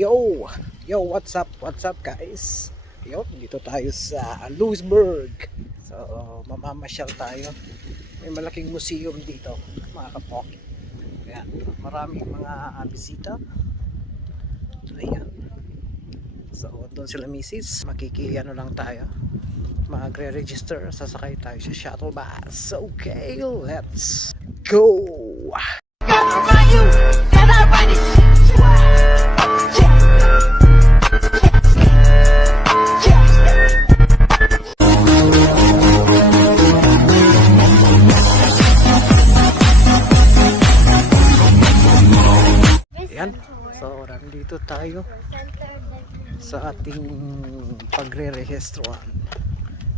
Yo! Yo, what's up? What's up guys? Yo, dito tayo sa Lewisburg. So, mamamasyal tayo. May malaking museum dito, mga kapoki. Ayan, maraming mga bisita. Ayan. So, doon sila misis. Makikiyano lang tayo. Magre-register. Sasakay tayo sa shuttle bus. Okay, let's go! Ayan. So, nandito tayo sa ating pagre-rehistruan.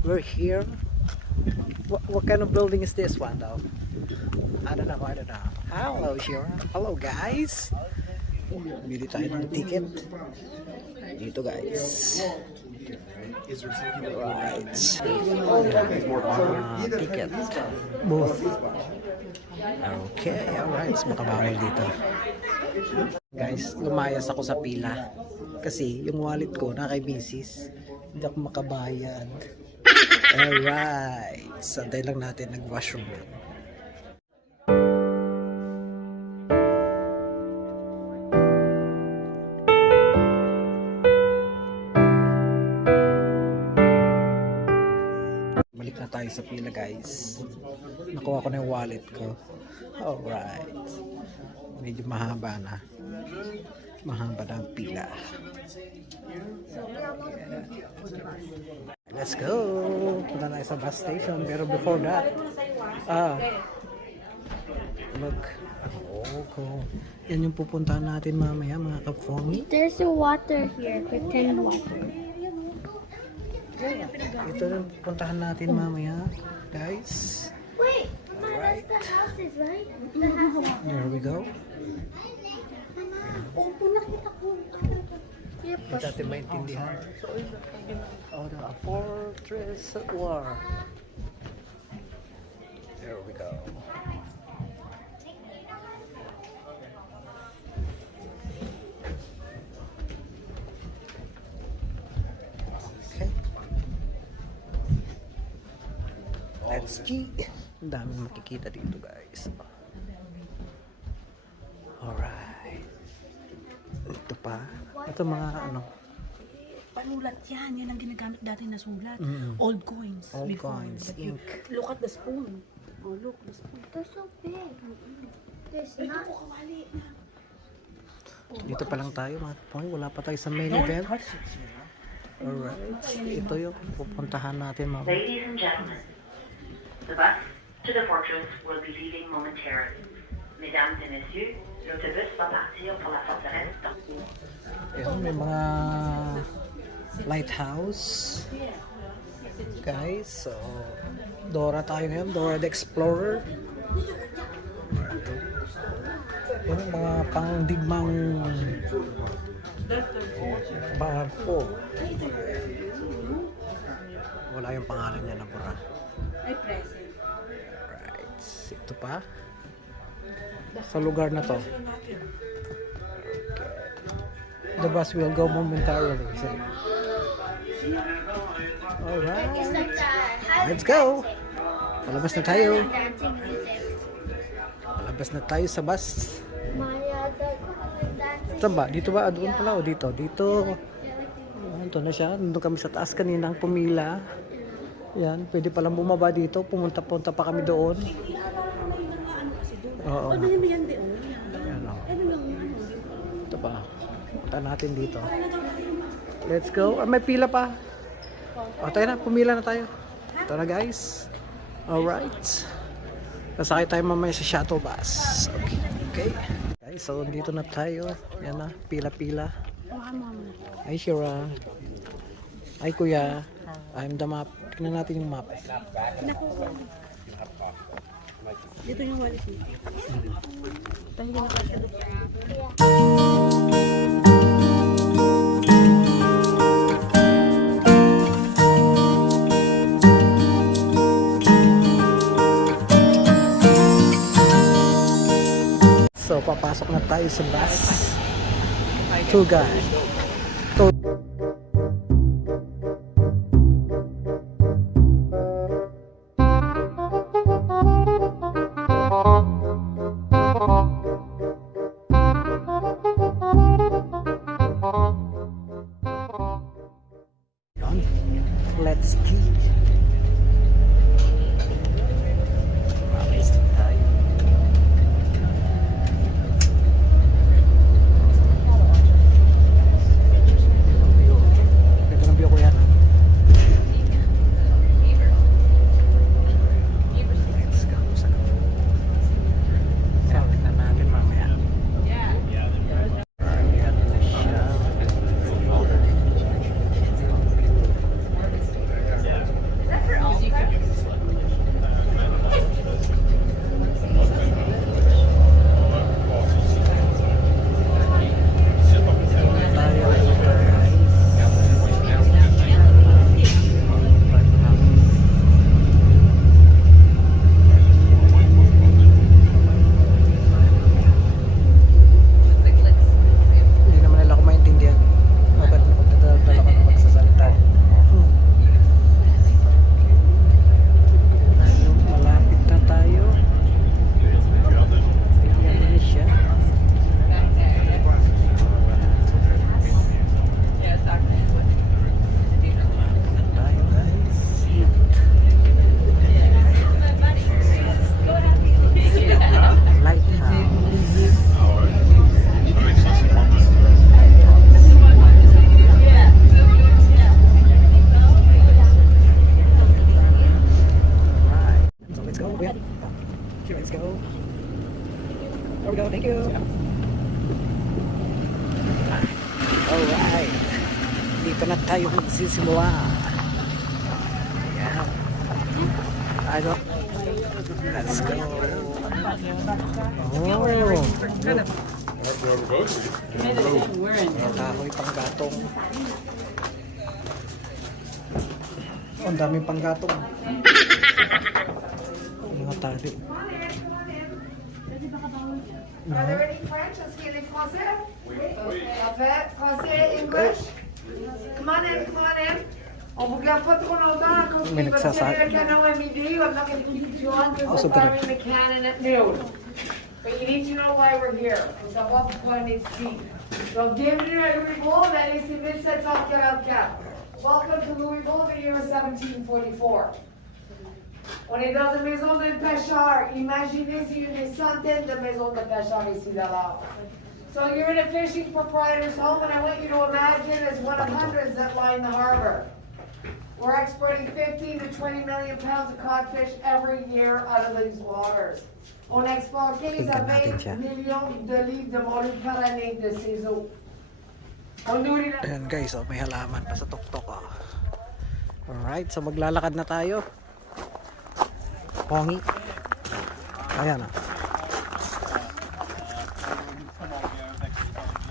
We're here. What kind of building is this one though? I don't know. Hello, Shira. Hello, guys. Bili tayo ng ticket. Dito, guys. Right. Ticket. Booth. Okay, alright. So, makabawal dito. Guys, lumayas ako sa pila. Kasi yung wallet ko na kay misis. Hindi ako makabayad. Alright. Santay lang natin nag-washroom. Balik na tayo sa pila, guys. Nakuha ko na yung wallet ko. Alright. Medyo mahaba na. Mahaba na ang pila. Let's go! Punta na sa bus station. Pero before that, look. Yan yung pupuntahan natin mamaya, mga kapongi. There's a water here, pretend water. Ito yung pupuntahan natin mamaya, guys. Wait, Alright. the houses, right? There we go. Nakita ko. Hindi natin maintindihan. Oh, the Fortress at War. There we go. Okay. Let's see. Ang daming makikita dito, guys. Alright. Ito pa. Ito mga ano. Panulat yan. Yan ang ginagamit dati na sulat. Old coins. Old before. coins, But you- ink. Look at the spoon. Oh, look, the spoon. They're so big. There's Ito not. ko kawali na. Dito pa lang tayo, mga kapoy. Wala pa tayo sa main No, event. touch it. Alright. Ito yung pupuntahan natin, mga Ladies and gentlemen, the bus to the fortress will be leaving momentarily. Mesdames et messieurs, l'autobus va partir pour la forteresse. Ayan, may mga lighthouse. Guys, so Dora tayo ngayon, Dora the Explorer. Yan yung mga pangdigmang barko. Wala yung pangalan niya na bura. Ay, present. Alright, ito pa. Sa lugar na to. The bus will go momentarily. So. Alright. It's like that. Let's go! Palabas na tayo. Dancing music. Palabas na tayo sa bus. Maya, dancing. Saan ba? Dito ba? Doon pala o dito? Dito. Ito na siya. Nandun kami sa taas kaninang pumila. Yan. Pwede palang bumaba dito. Pumunta-punta pa kami doon. Oo. Ano yung yan din? Yan o. Ano lang yan? Ito pa. Punta natin dito. Let's go. Ah, may pila pa. O, tayo na. Pumila na tayo. Ito na, guys. Alright. Kasakay tayo mamaya sa shuttle bus. Okay. Guys, so dito na tayo. Yan na. Pila-pila. Hi, Shira. Hi, Kuya. I'm the map. Tingnan natin yung map. Dito yung wallet niya. Tayo yung nakasya. So, papasok na tayo sa bus. Two guy. Two. Let's ski. Mamis tayo. Ganda ng view ko yan. Let's go sa loob. Tingnan natin mamaya. Ayan na siya. Hindi naman nila ako maintindihan. Okay, magdadala ka ng magsasalita. Tayo, malapit na tayo. Ayan na siya. Tayo guys. Lighthouse. Alright. So let's go. Yeah. Let's go. There we go. Thank you. Alright. Dito na tayo magsisimula. Ayan. Ano? Let's go. Oh. Kahoy panggatong. Oh, ang daming panggatong. Mga tali. Are there any French? Est-ce qu'il y a des Français? Oui. Parfait. Français, English? Come on in, come on in. On vous garde pas trop longtemps. Comme Mais il va ça, tirer le canon à midi, on a quelque chose de joint, Oh, we're c'est good. firing the cannon at noon. But you need to know why we're here. Pour savoir pourquoi on est ici. Donc, bienvenue à Louisbourg, l'année c'est 1744. Welcome to Louisbourg, the year 1744. On est dans une maison de pêcheur. Imaginez s'il y a des centaines de maisons de pêcheurs ici d'abord. So you're in a fishing proprietor's home, and I want you to imagine as one of hundreds that line the harbor. We're exporting 15 to 20 million pounds of codfish every year out of these waters. On exporte 15 à 20 millions de livres de morue par année de ces eaux. On nourrit la... Ayan guys, oh, may halaman pa sa tuktok. Oh. Alright, so maglalakad na tayo. Pongi. Ayan oh.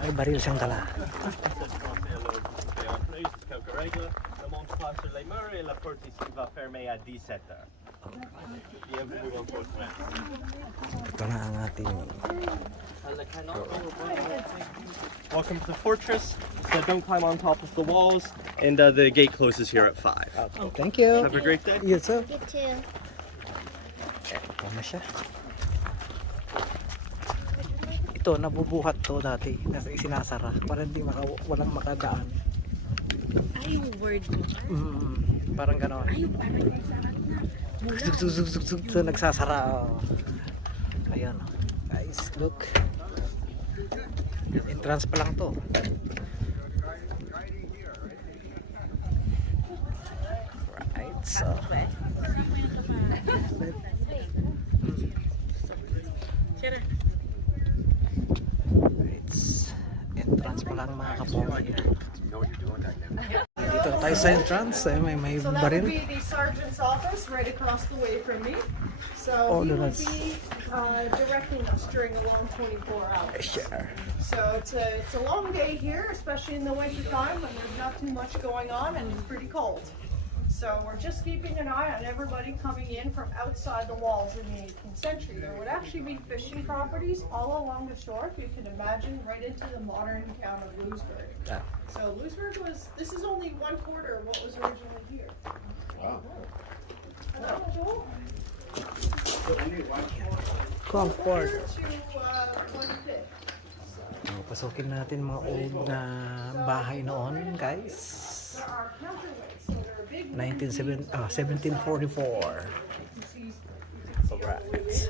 May baril siyang dala. Le monde passe les murs et la porte ici va fermer à 17h. Bienvenue au Portrait. Ito na ang ating Welcome to the fortress. So don't climb on top of the walls, and the gate closes here at 5. okay. Thank you. Have a great day. You too. You too. Ito na siya. Ito, nabubuhat to dati. Nasa isinasara. Para hindi walang makadaan. Ay, yung word mo. Parang gano'n. Ay, yung parang Zug. So, nagsasara. Oh. Ayan. Guys, look. Entrance pa lang to. Right, so. It's entrance pa lang mga kapogi. Dito tayo sa entrance. May So that would baril. be the sergeant's office right across the way from me. So Oh, he will that's- be directing us during a long 24 hours. Sure. So it's a long day here, especially in the winter time when there's not too much going on and it's pretty cold. So we're just keeping an eye on everybody coming in from outside the walls in the 18th century. There would actually be fishing properties all along the shore, if you can imagine, right into the modern town of Louisbourg. Yeah. So Louisbourg this is only 1/4 of what was originally here. Wow. Hello, Joel. Comfort. To 1/5. Pasukin natin mga old na bahay noon, guys. There are counterweights, so they're a big 1744. Alright.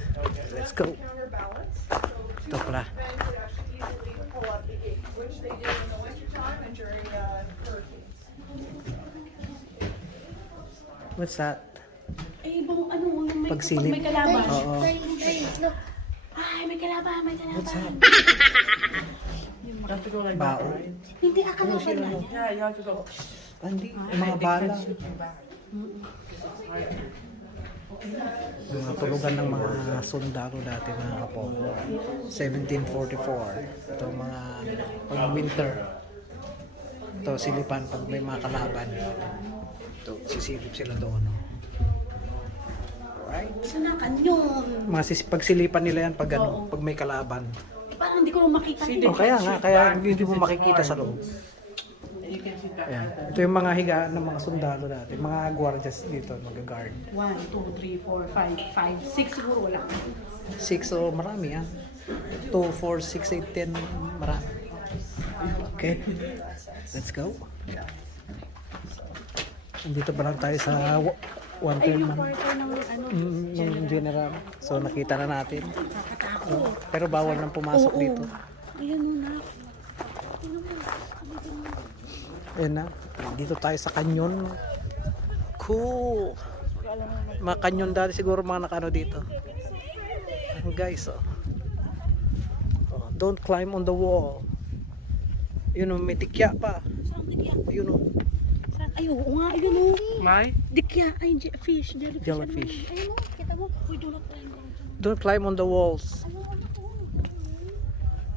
Let's go. counterbalance. So Ito pala. men could actually easily pull up the gate, which they did in the wintertime and during hurricanes. What's that? Eh, bang ano, yung may, Pagsilip. may kalaban. Oo. Look. Ay, may kalaban, may kalaban. What's that? Have to go like Bao. Hindi, kalaban na. Yeah, you have to go. Hindi. Mga bala. Mga tulugan ng mga sundalo dati, mga kapo. 1744. Ito mga pag winter. Ito silipan pag may mga kalaban. Ito sisilip sila doon. Alright. Sana kanyon. Mga pagsilipan nila yan pag, ano, pag may kalaban. Parang hindi ko lang makita. Oh, kaya nga, kaya hindi mo makikita sa loob. Ayan. Ito yung mga higaan ng mga sundalo dati. Mga guardias dito, mag-guard. 1, 2, 3, 4, 5, 6 siguro wala. 6 o marami yan. 2, 4, 6, 8, 10, marami. Okay, let's go. Nandito pa lang tayo sa one Ay, term yung man. quarter ng ano. Yung general. So nakita na natin. Nakatakot. Pero bawal nang pumasok Oo. dito. Ayan muna. Ayan na. Dito tayo sa kanyon. Cool. Mga kanyon dati siguro mga nakano dito. Ayan guys, oh. Oh, don't climb on the wall. Yun oh, may tikya pa. Saan dikya? Yun oh. Saan? Ay, oo nga. Ayun o. May? Dikya. Ay, fish. Jellyfish. Jellyfish. Ayun o. Kita mo. Uy, do not climb. Don't climb on the walls. Ayun, ano to?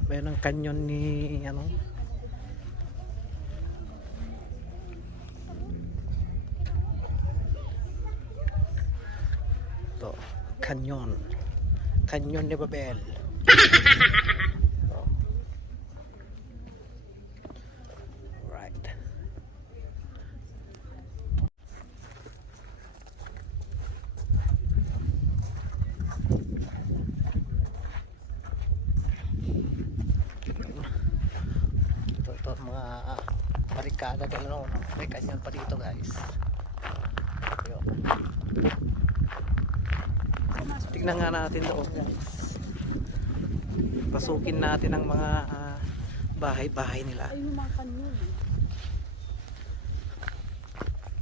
Mayroon ng kanyon ni ano. Ito, kanyon. Kanyon ni Babel. Oh. Right. Ito mga barikada dahil no, may kanyon pa dito guys. Ayun. Tingnan nga natin doon guys. Pasukin natin ang mga bahay-bahay nila. Ayun yung mga kanyon.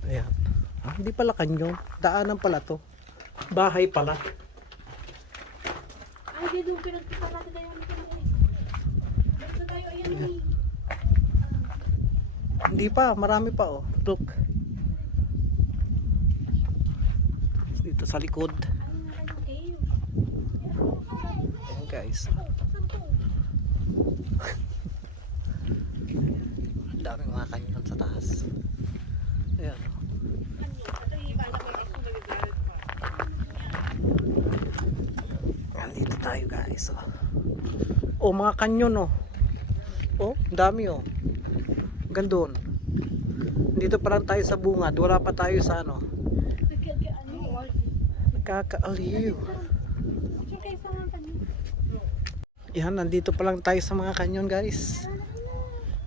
Ayan. Ah, hindi pala kanyon. Daanan pala to. Bahay pala. Ay, dito pinagpita natin tayo. Dito tayo. Ayan eh. Hindi pa. Marami pa oh. Look. Dito sa likod. Ano nga tayo cave? Ayan guys. Ang daming mga kanyon sa taas. Ayan. Dito tayo guys. Oh, mga kanyon oh. Oh, ang dami oh. Gandun. Dito pa lang tayo sa bungad. Wala pa tayo sa ano. Nakakaaliw. Yan, nandito pa lang tayo sa mga kanyon guys.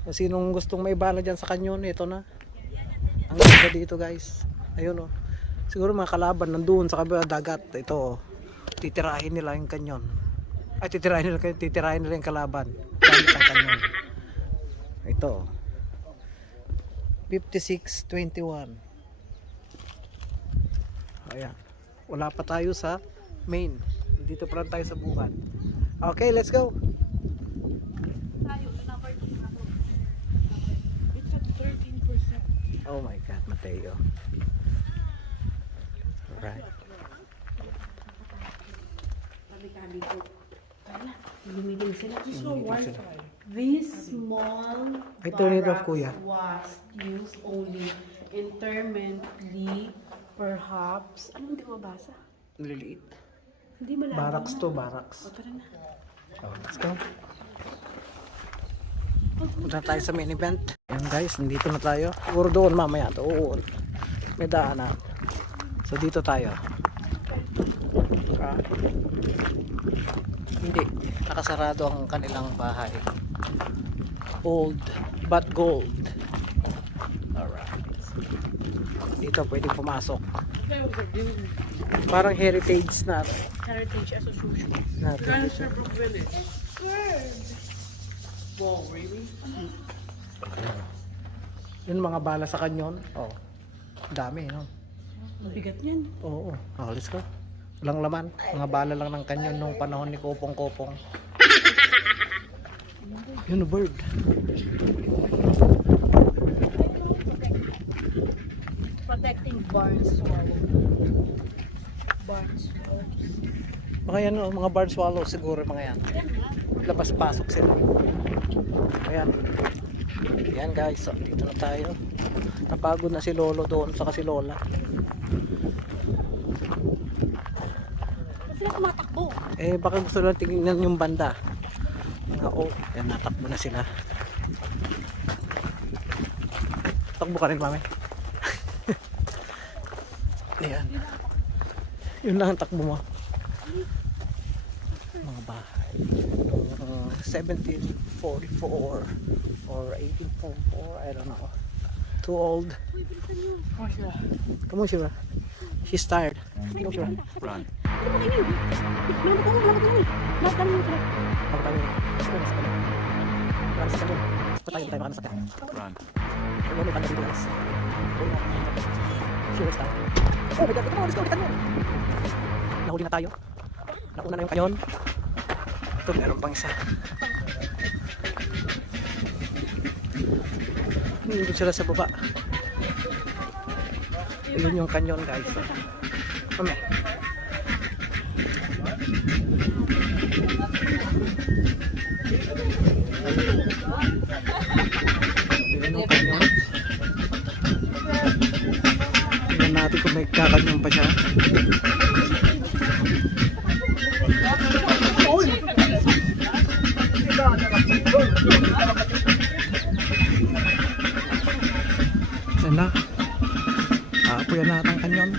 Kung sinong gustong may bala dyan sa kanyon, ito na. Ang ganda dito guys. Ayun oh. Siguro mga kalaban nandun sa kabila dagat. Ito oh. Titirahin nila yung kanyon. Ay, titirahin nila yung kalaban. Gamit ang kanyon. Ito oh. 56-21. Ayan. Wala pa tayo sa main. Dito pa lang tayo sa bukan. Okay, let's go. It's at 13%. Oh my God, Mateo. Alright. Sabi ko. Wala. Lumiting sila. There's no Wi-Fi. This small I turn it off, barracks kuya. was used only Intermentally, perhaps. Anong hindi ko mabasa? Liliit. Hindi malabo. Barracks to barracks. O, tara na. Oh, let's go. Punta tayo sa main event. Ayan guys, nandito na tayo. Siguro doon mamaya. Doon. May daanan. So dito tayo. Ah. Hindi. Nakasarado ang kanilang bahay. Old but gold. Alright. Dito pwedeng pumasok. Parang heritage na. Heritage Association. Natin. Brook Village. Wow, really? Yun mga bala sa kanyon. Oh. Dami, no? Ang bigat niyan. Oo. Oh, let's go. Walang laman. Mga bala lang ng kanyon nung panahon ni Kopong-Kopong. Yun, a bird. Protecting barn swallow. Barn swallows. Mga yan, oh, mga barn swallow siguro mga yan. Labas-pasok sila. Ayan. Ayan guys, so, dito na tayo. Napagod na si Lolo doon, saka si Lola. Sila tumatakbo. Eh, baka gusto lang tingnan yung banda. Mga oh, yan, natakbo na sila. Takbo ka rin, mami. Ayan. Yun lang ang takbo mo. Mga bahay. 1744 or 1844, I don't know. Too old. Come on, Shira. She's tired. Come on, Shira. Run. Ako tayo. Maraming sakyan. Ito tayo, maraming sakyan. Run. Ano may panda dito guys. Sure, stop. Oh my god, ito mo, let's go, kita nyo. Nahuli na tayo. Nauna na yung kanyon. Ito, meron pang isa. Nandun sila sa baba. Ayun yung kanyon guys. Kami. Ayun yung kanyon. Tingnan natin kung may kakanyon pa siya. Yan na. Apoyan natin ang kanyon.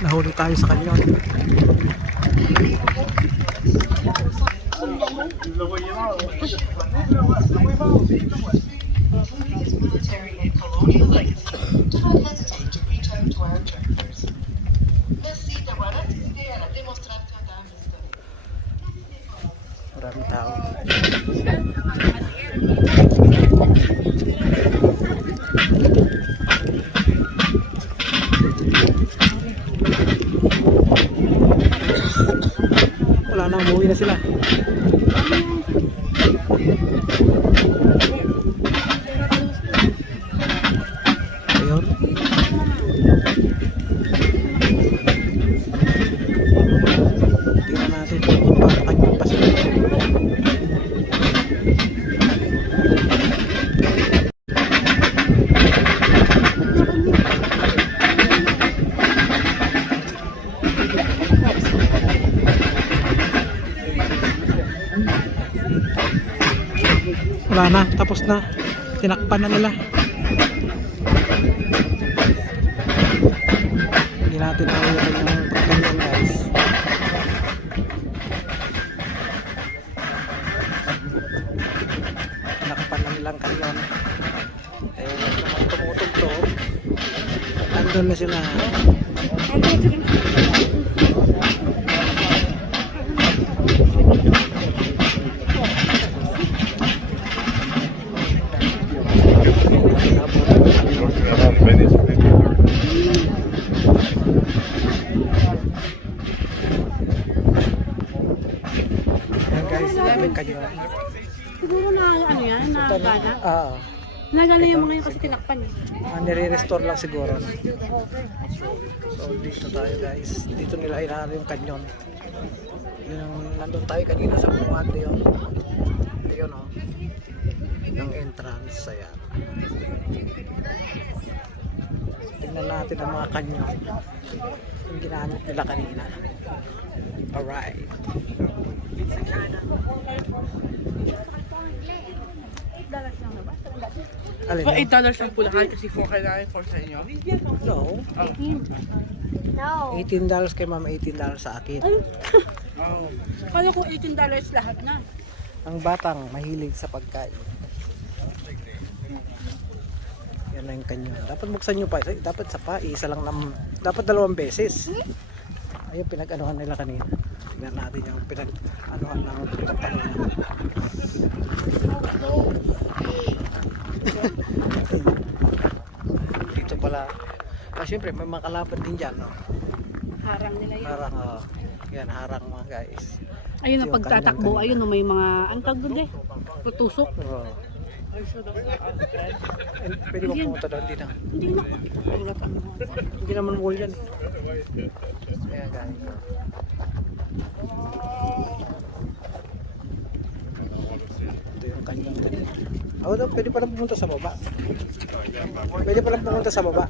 Nahuli tayo sa kanyon. Military and colonial legacy, do not hesitate to reach out to our objectives. Merci d'avoir assisté à la démonstration d'armes historiques. Maraming tao. Wala na, umuwi na sila. Ayun. Tingnan natin kung papakanyon pa sila. Wala na, tapos na. Tinakpan na nila. Hindi natin nakikita yung pagkanyan guys. Tinakpan na nilang kanyon. Eh, yung tumutugtog. Andun na sila. Ayan guys, yung kanyon. Siguro na ano yan, na gana. Nagana yung mga yun kasi tinakpan eh. Nire-restore lang siguro. So dito tayo guys. Dito nila inaano yung kanyon. Yun ang nandun tayo kanina sa bungad yun. Ayun o. Yung entrance. Ayan. Tingnan natin ang mga kanyon. Yung ginamit nila kanina. Alright. Alin yun? $8 ang pulahan kasi 4 kailangan 4 sa inyo. No. No. $18 kay ma'am, $18 sa akin. Kala ko $18 lahat na. Ang batang mahilig sa pagkain. Yan na yung kanyon. Dapat buksan nyo pa. Dapat sa pa. Isa lang dapat 2 beses. Ayun pinag-anuhan nila kanina. Tignan natin yung pinag-anuhan ng pagkain. Dito pala. Siyempre may mga kalaban din dyan. No? Harang nila yun. Harang. Yan harang mga guys. Ayun na Yung pagtatakbo. kanyon. Ayun no, may mga, ang tawag doon eh. Tutusok. Oh. Pwede ba pumunta doon? Hindi na. Hindi na. Ulat ang Hindi naman wall yan. Kaya guys. Ito yung kanyang kanina. Pwede palang pumunta sa baba. Pwede palang pumunta sa baba.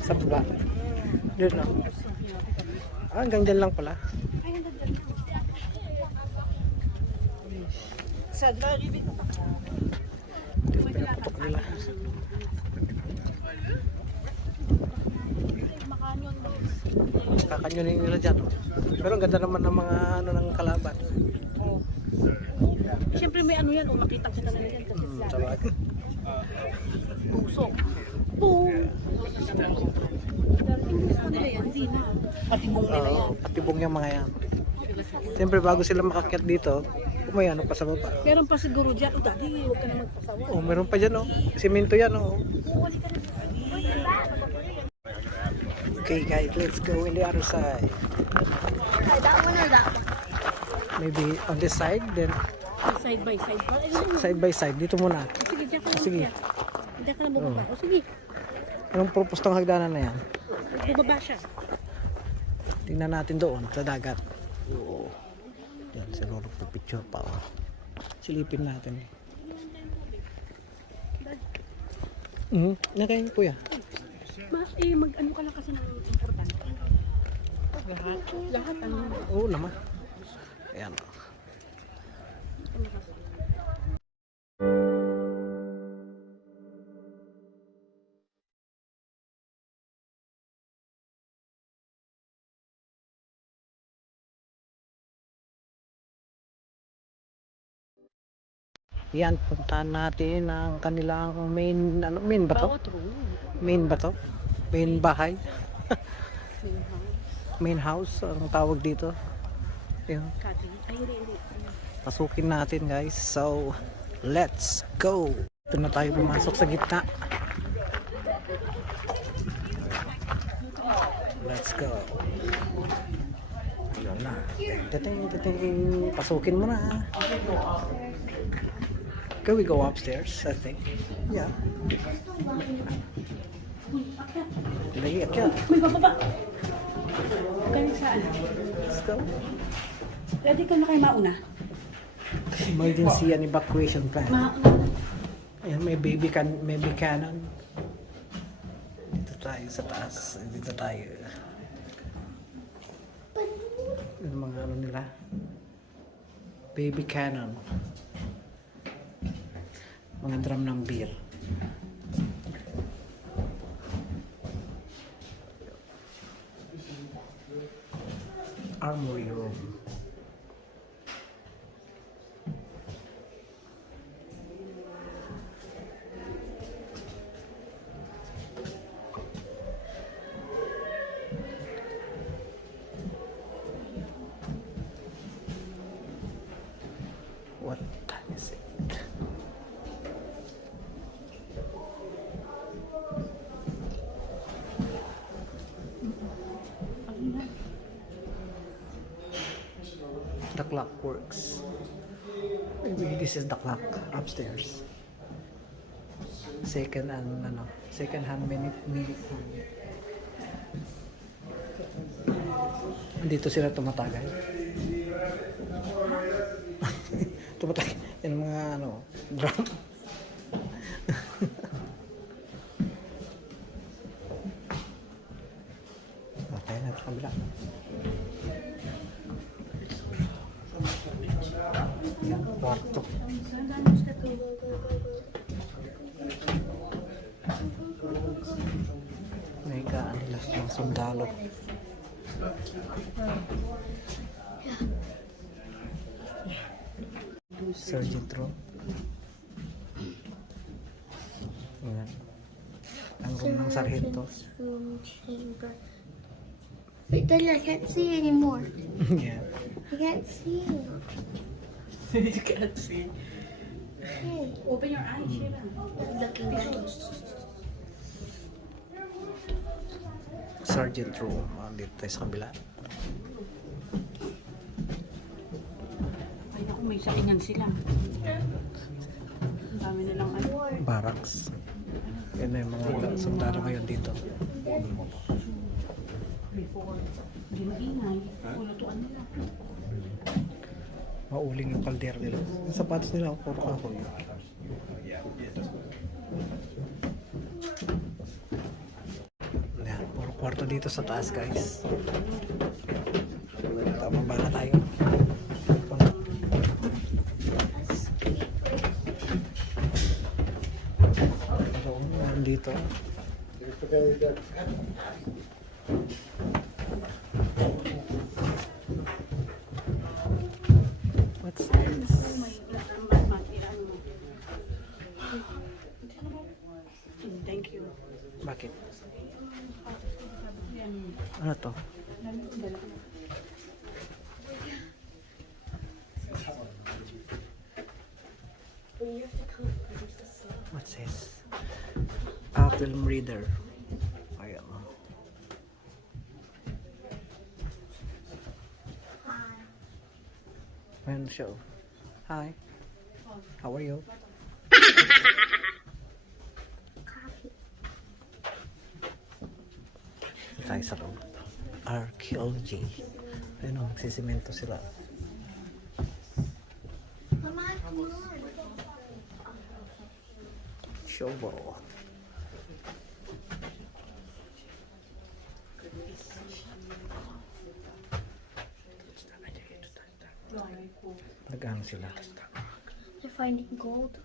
Sa baba. Doon no. Hanggang dyan lang pala. sa Jollibee. Ito yung pinaputok nila. Kakanyonin nila dyan. Oh. Pero ang ganda naman ng mga ano ng kalaban. Siyempre may ano yan, makita kita na yan. Sabagay. Pusok. Boom! Pero English pa nila yan, hindi na. Patibong nila yan. Patibong yung mga yan. Siyempre bago sila makakyat dito, umayano pa sa baba. Meron pa siguro dyan. O daddy, huwag ka na magpasawa. Oh, meron pa dyan oh. Simento yan oh. Okay guys, let's go in the other side. That one or that one? Maybe on this side, then Side by side. Ayun. side by side. Dito muna. Sige, dyan ka na. Sige. Dyan ka na bumaba. O sige, Anong purpose tong hagdanan na yan? bumaba siya. Tingnan natin doon sa dagat. Oo. Yan, si Roro picture pa. Oh. Silipin natin. Nakain kuya. Mag-ano ka lang kasi ng importante. Lahat? Lahat ano? Oo naman. Ayan. Oh. Yan, puntahan natin ang kanilang main, ano, main ba to? Main ba to? Main bahay? Main house, ang tawag dito. Yan. Pasukin natin guys. So, let's go! Ito na tayo pumasok sa gitna. Let's go! Ayan na. Dating. Pasukin mo na. Can we go upstairs, I think? Yeah. Lagi akyat. May bababa! Galing saan? Let's go. Ready ka na kayo mauna? Emergency and evacuation plan. Mauna. Ayan, may baby cannon. Dito tayo sa taas. Dito tayo. Yung mga ano nila. Baby cannon. Mga drum ng beer. Armory room. What time is it? The clock works. Maybe this is the clock upstairs. second hand mini. Dito sila tumatagal. Tumatagal yung mga drum. Okay na ito kabila. Yan, kwarto. May nila ng sundalo. Sergeant room. Ayan. Ang room ng sarhento. Room chamber. Wait, Daddy, I can't see anymore. Yeah. I can't see. You can't see. Hey, Open your eyes, Sheila. I'm looking Daddy. Sergeant room. Dito tayo sa kabila. Ay, naku, may sakingan sila. Ang dami nilang ano. Barracks. Yan na yung mga sundalo ngayon dito. Before, hindi maingay. Pulutuan nila. Mauling yung kaldero nila. Yung sapatos nila, puro kahoy. Yan, puro kwarto dito sa taas, guys. Tama na tayo. Dito. What's this? Thank you. Bakit? Ano to? What's this? Film reader. Ayan. Ayan siya. Hi. How are you? Tayo sa loob. Archaeology. Ayun, nagsisimento sila. Mama, come on. Shovel. Nag-ano sila? They're finding gold.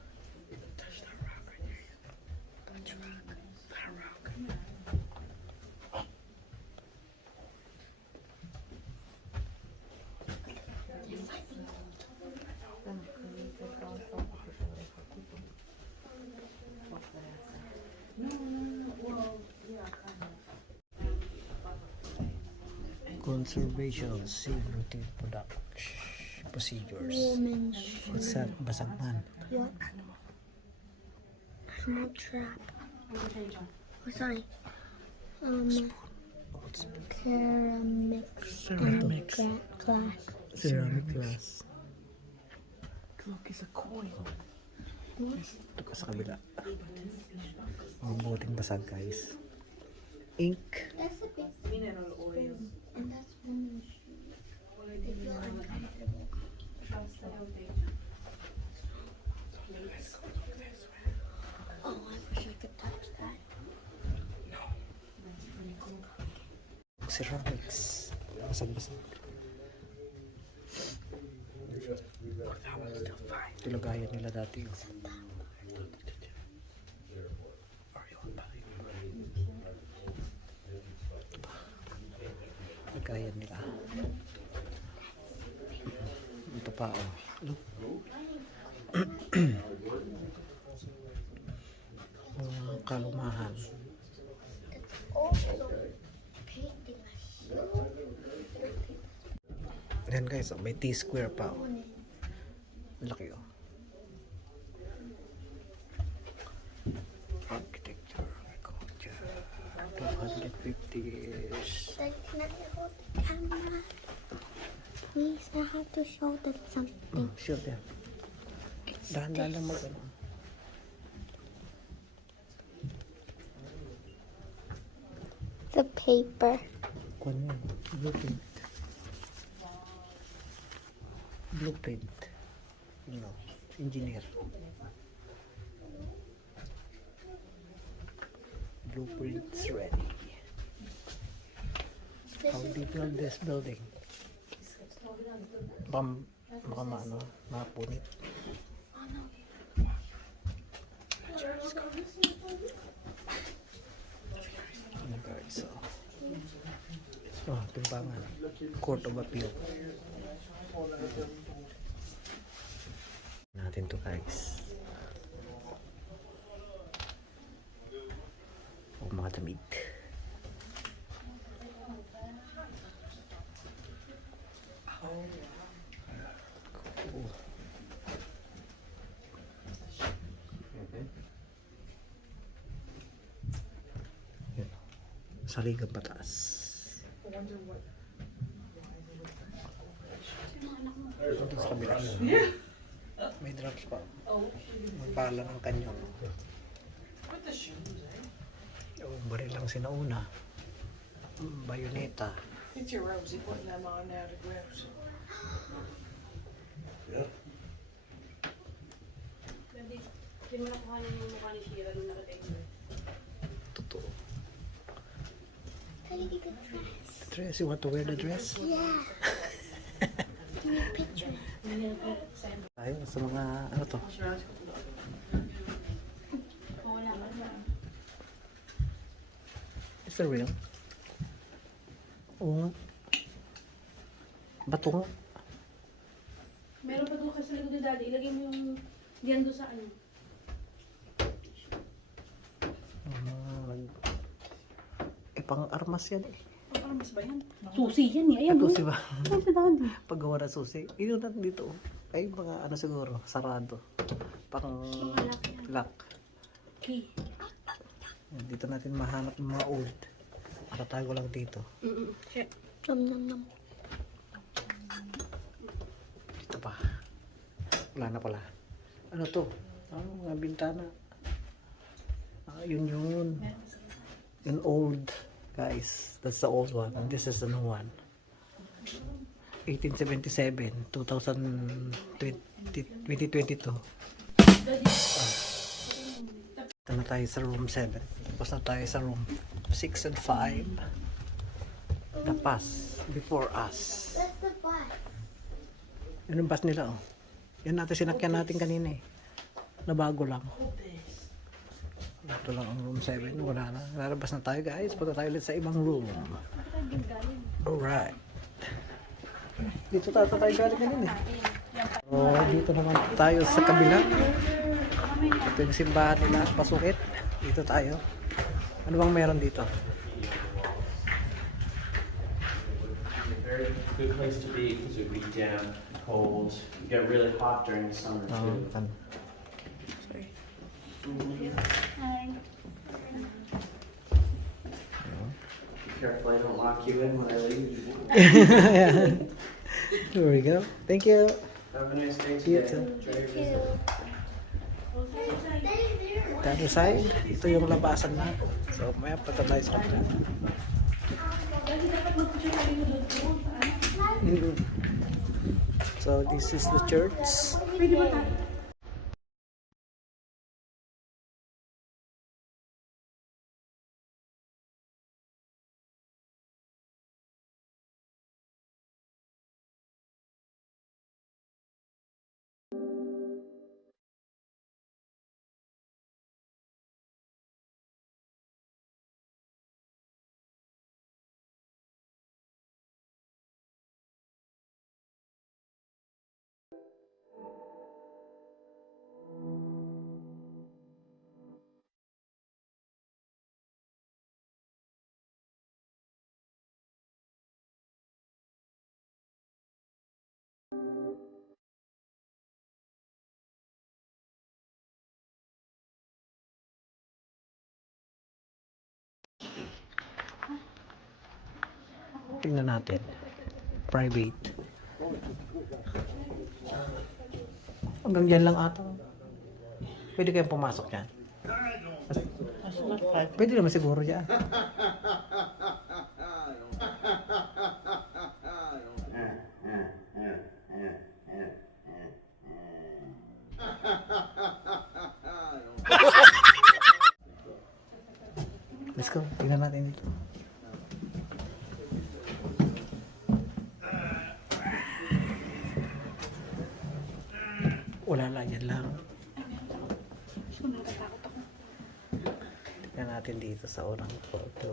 Conservation, security production procedures. Woman's What's that? Basag man. What? Small trap. Oh, sorry. Ceramics. Ceramics. And glass. Ceramic glass. Look, it's a coin. Ito ka sa kabila. Ang buting basag, guys. Ink. That's a big Mineral oil. and that's woman's shoes. They feel uncomfortable. Oh, I wish I could touch that. Ceramics. Basag-basag. Ito lagayan nila dati. Lagayan nila. Ito pa, oh. Look. Mga kalumahan. Also, painting a shoe. Yan guys, oh, may T-square pa. Oh. Laki, oh. Architecture, culture, 250s. Like, can I hold the camera? Please, I have to show them something. Sure, yan. Dahan-dahan lang mag-ano. The paper. Kwan yan. Blueprint. Blueprint. You know, engineer. Blueprints ready. How do you build this building? Baka mapunit. Ano guys, so timbangan. Court of Appeal. Natin to guys. O mga damit. Cool. Yun. Saligang pataas. Ito sa kabila. May drops pa. Magpala ng kanyang. Baril lang sinauna. Bayoneta. It's your Rosie putting them on now to grips. Hindi mo nakuha yung mukha ni Shira nung nakatake mo. Totoo. How did you get dress? The dress, you want to wear the dress? Yeah. Give me a picture. Tayo sa mga ano to? Is it real? Oo nga. Bato nga. Meron pa doon kasi sa likod ni Daddy. Ilagay mo yung diyan doon sa ano. Pang armas yan eh. Parang mas ba yan? Susi yan eh. Ayan Susi ba? Ayan si Daddy. Paggawa ng susi. Ito na dito. Ay mga ano siguro, sarado. Pang lock. Okay. Dito natin mahanap ng mga old. Nakatago lang dito. Shit. Nom nom nom. Dito pa. Wala na pala. Ano to? Ano mga bintana? Yun. Yun old. Guys, that's the old one. And this is the new one. 1877, 2022. Ito na tayo sa room 7. Tapos na tayo sa room 6 and 5. The past before us. That's the bus. Yun yung bus nila, oh. Yan natin sinakyan natin kanina eh. Na bago lang. Ito lang ang room 7. Wala na. Lalabas na tayo guys. Punta tayo ulit sa ibang room. Alright. Dito tayo galing kanina eh. So, dito naman tayo sa kabila. Ito yung simbahan nila. Pasukit. Dito tayo. Ano bang meron dito? Very good place to be because it would be damp, cold. You get really hot during the summer too. Hi. Be careful I don't lock you in when I leave. There we go. Thank you. Have a nice day You today. too. Enjoy your visit. The other side. Ito yung labasan na. So, maya pata tayo sa kabila. So, this is the church. Tingnan natin. Private. Hanggang dyan lang ata. Pwede kayong pumasok dyan. Pwede naman siguro dyan. Wala lang, yan lang. Gusto ko natatakot ako. Tignan natin dito sa unang photo.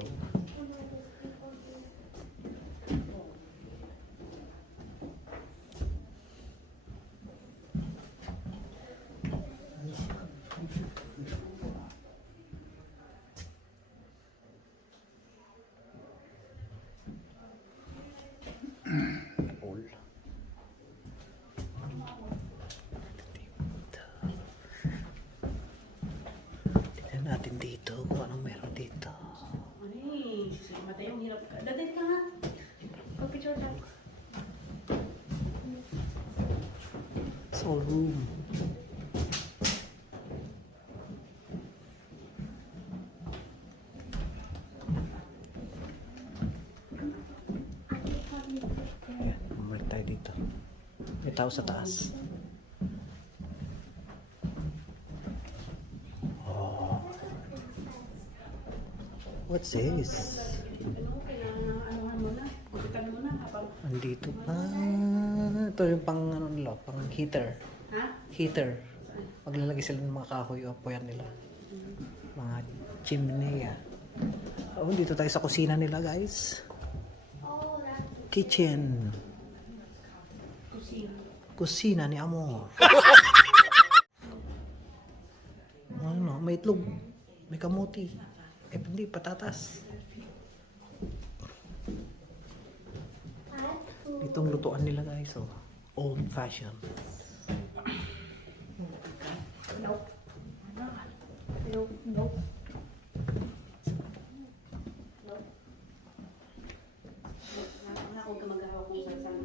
All. Tignan natin dito kung anong meron dito. Ano eh, sisimatay yung hirap ka. Dadali ka nga. Pag-picture ka. So room. Bumalik tayo dito. May tao sa taas. Oh. What's this? Ano, anuhan mo na. Kupitan mo na. Habang, Andito pa. Ito yung pang ano nila, pang heater. ha? Heater. Maglalagay sila ng mga kahoy o apoyan nila. Mga chimney. Oh, dito tayo sa kusina nila, guys. Kitchen. Kusina. Kusina ni Amo. Ano, may itlog. May kamuti. Eh, hindi, patatas. Itong lutuan nila, guys. Oh. Old fashioned. Nope. Nope. Nope. Huwag ka maghahawak ng sarsang.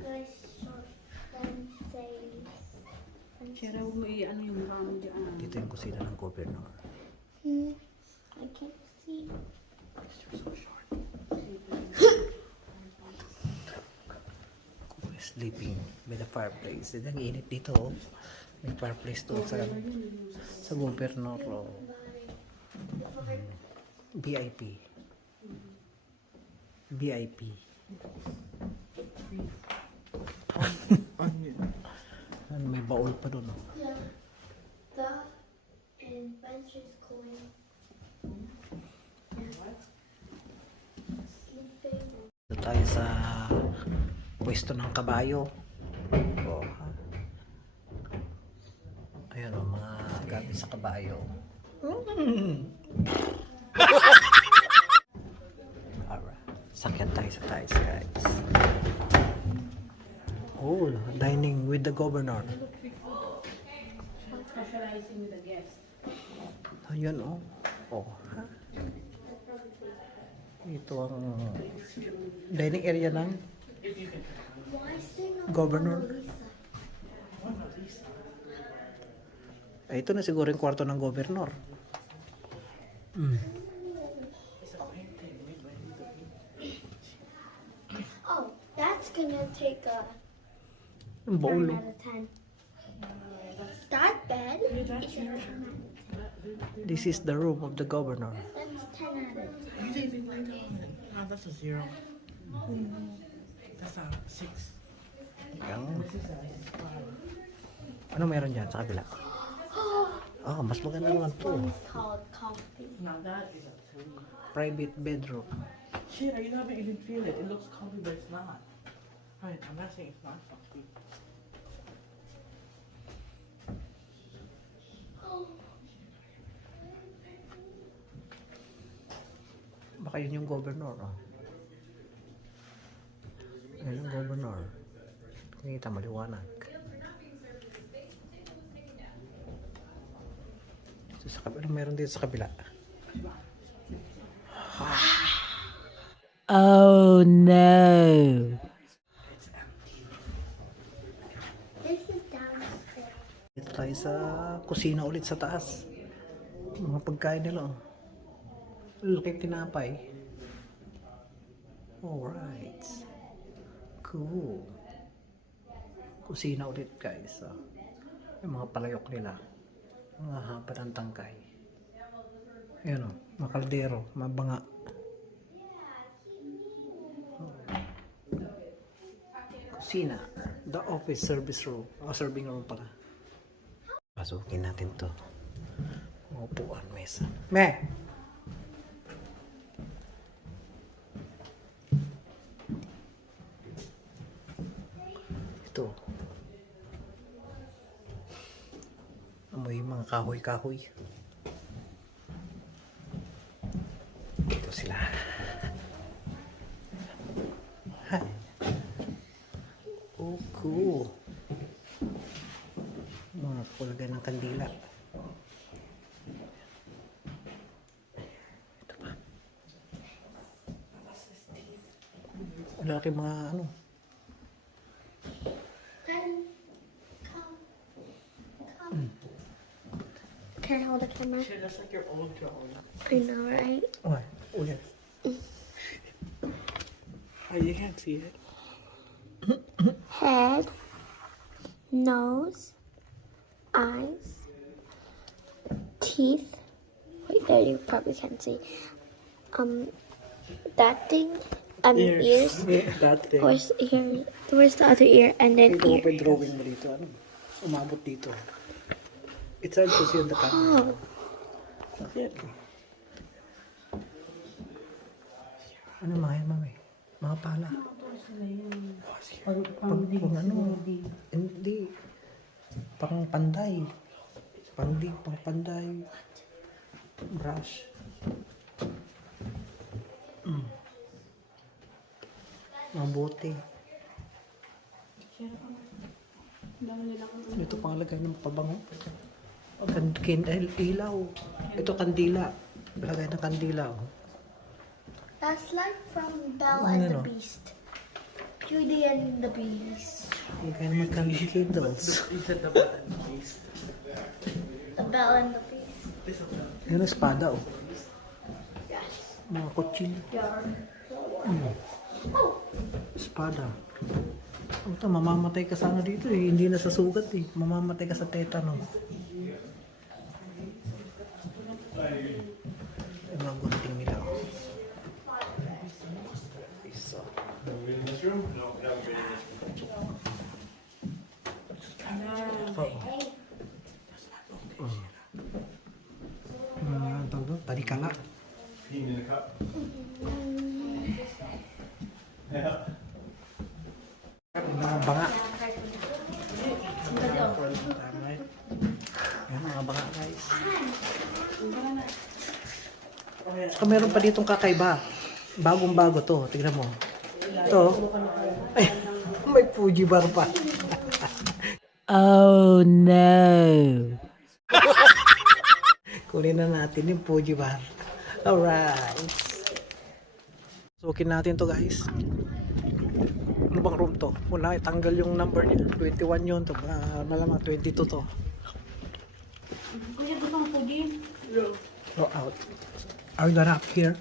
Siyara, huwag mo ano yung mukha mo dyan. Dito yung kusina ng governor. I can't see. Sleeping by the fireplace. Ang init dito. Oh. May fireplace doon sa governor. Oh. VIP. VIP. Ano, may baul pa doon. Oh. Yeah. The adventure's going. Sleeping. Dito tayo sa pwesto ng kabayo. Oh, ha? Ayan o, mga gamit sa kabayo. Alright. Sakyan tayo sa tayo, guys. Oh, dining with the governor. Socializing with the guest. Ayan o. Oh, ha? Ito ang dining area ng Why is there no governor. Mona Lisa? Ay, ito na siguro yung kwarto ng governor. Oh, that's gonna take a Ang baul. 9 out of 10. That bed is a 10 out of 10. This is the room of the governor. That's 10 out of 10. That's a 0. That's a 6. Yan. Ano meron dyan sa kabila? Ah, mas maganda naman to. One is called coffee. Now that is a 3. Private bedroom. Shit, you haven't even feel it. It looks comfy, but it's not. Right, I'm not saying it's not comfy. Baka yun yung governor. Oh. Ayun yung governor. Nakikita maliwanag. Ito sa kabila. Meron dito sa kabila. Oh no. This is downstairs. Dito tayo sa kusina ulit sa taas. Mga pagkain nila. Oh. Laki tinapay. Alright. Cool. Kusina ulit, guys. Oh. Yung mga palayok nila. Mga haba ng tangkay. Ayan o. Mga kaldero. Mga banga. Kusina. The office service room. O serving room pala. Papasukin natin to. Upuan, mesa. Me! Ito. Amoy mga kahoy-kahoy. Ito sila. Hi. Oh, cool. Mga kulagay ng kandila. Ito pa. Wala kayong mga ano. Can I hold the camera? Shit, that's like your old drawing. I know, right? What? Oh, yes. Oh, you can't see it. Head, nose, eyes, teeth. Wait, there you probably can't see. That thing, ears. Yeah, that thing. Where's here? Where's the other ear? And then Ito ear. pa yung drawing mo dito. Ano? Umabot dito. It's hard to see on the camera. Oh, Bakit? Ano mga yan, mami? Mga pala. Pag ano, hindi. Pang panday. Pang panday. Brush. Mabuti. Ito pangalagay ng pabango. Ilaw. Ito kandila. Lagay ng kandila. Oh. that's like from Belle Ano, and the no? Beast. Beauty and the Beast. Lagay naman candles. You said the button, please. The Belle and the Beast. Yan ang espada, oh. Yes. Mga kutsilyo. Espada. Ito, mamamatay ka sana dito eh. Hindi na sa sugat eh. Mamamatay ka sa tetano. Yung mga gunting nila. Oh. Isa. Ano tawag doon? Panikala. Mga banga. Yan, mga banga guys. Saka meron pa ditong kakaiba. Bagong bago to. Tignan mo. Ito. Ay, may Fuji bar pa. Oh no. Kunin na natin yung Fuji bar. Alright. Sukin natin to guys. Ano bang room to? Wala, tanggal yung number niya. 21 yun to. Malamang 22 to. Kuya, gusto mo po, Jim? Go out. Are you gonna up here?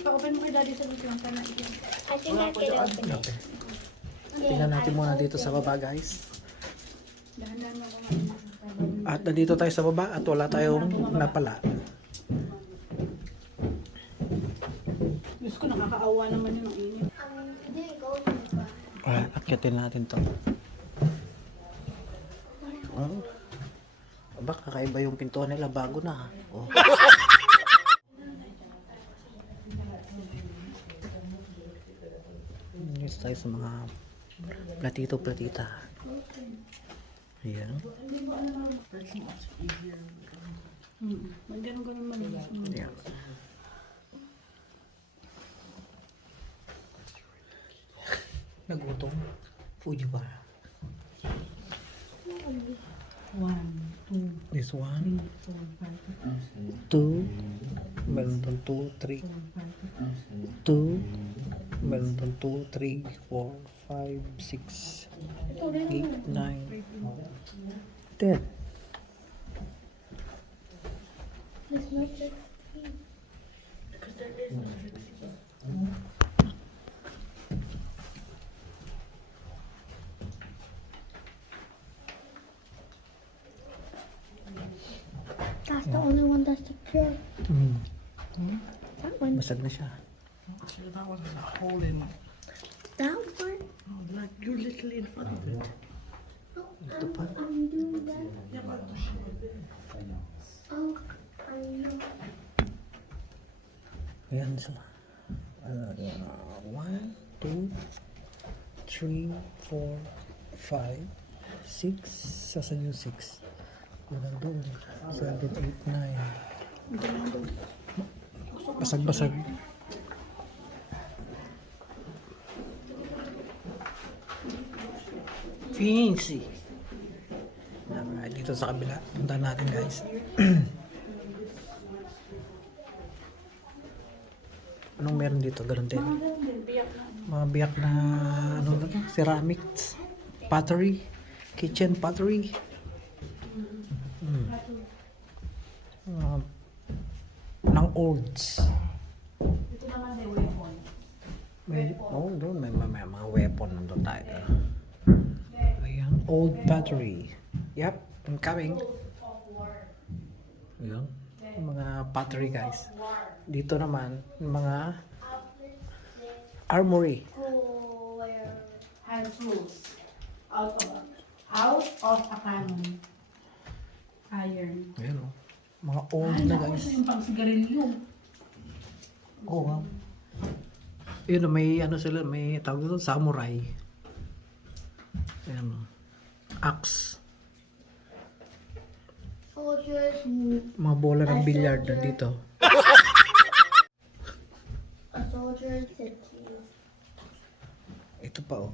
Pa-open mo kay daddy sa gusto lang para natin. I think I can open it. Okay. Tingnan natin muna dito sa baba guys. Dahan-dahan mo kung At nandito tayo sa baba at wala tayong napala. Diyos ko, nakakaawa naman yun ang inyo. Didn't go. Alright, akyatin natin to. Oh. Aba, kakaiba yung pintuan nila. Bago na. Oh. Next tayo sa mga platito-platita. Ayan. Ganun-ganun man. Ayan. Nagutom. Fuji bar. 1, 2, This one. 4, 5, 2. Meron doon 2, 3. 2. Meron doon 2, 3, 4, 5, 6, 8, 9, 10. There's no such That's the only one that's secure. That one. Basag na siya. Actually, that one has a hole in it. That one. Oh, like you're literally in front of it. Ito pa. I'm doing that. Oh, I know. Ayan sila. 1, 2, 3, 4, 5, 6. Sasan yung 6? Walang doon. 7, 8, 9. Basag-basag. Fancy. Alright, dito sa kabila. Punta natin guys. Anong meron dito? Ganun din. Mga biyak na ano na to? Ceramics. Pottery. Kitchen pottery. Ng olds. Ito naman may weapon. Doon may mga weapon nandun tayo. Ayan, old battery. Yep, I'm coming. Ayan, mga pottery guys. Dito naman, mga armory. Oh, where? Hand tools. Out of a cannon. Iron. Ayan o. Mga old na guys. Ito yung pang sigarilyo. Oo nga. Yun, may ano sila, may tawag ito, samurai. Ayan o. Axe. Soldiers. Mga bola ng billiard na dito. A soldier city. Ito pa o.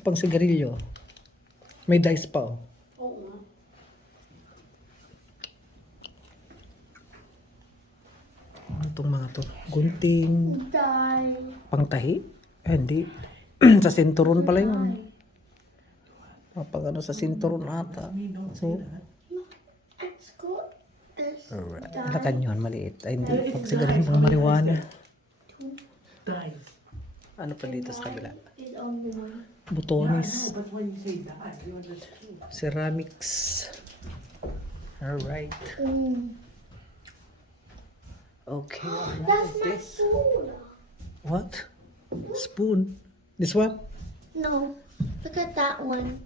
Pang sigarilyo. May dice pa o. Oo nga. Ano itong mga to? Gunting. Die. Pangtahi? Hindi. Sa sinturon pala yun. Pag ano sa sinturon ata. So, It's good. It's alright. Lakan yun, maliit. Ay hindi. Pag sigarilyo pang marijuana. Dice. Ano pa dito sa kabila? is on the one. Butones. But when you say that, you understand. Ceramics. Alright. Okay. That's my This. food. What? Spoon. This one? No, look at that one.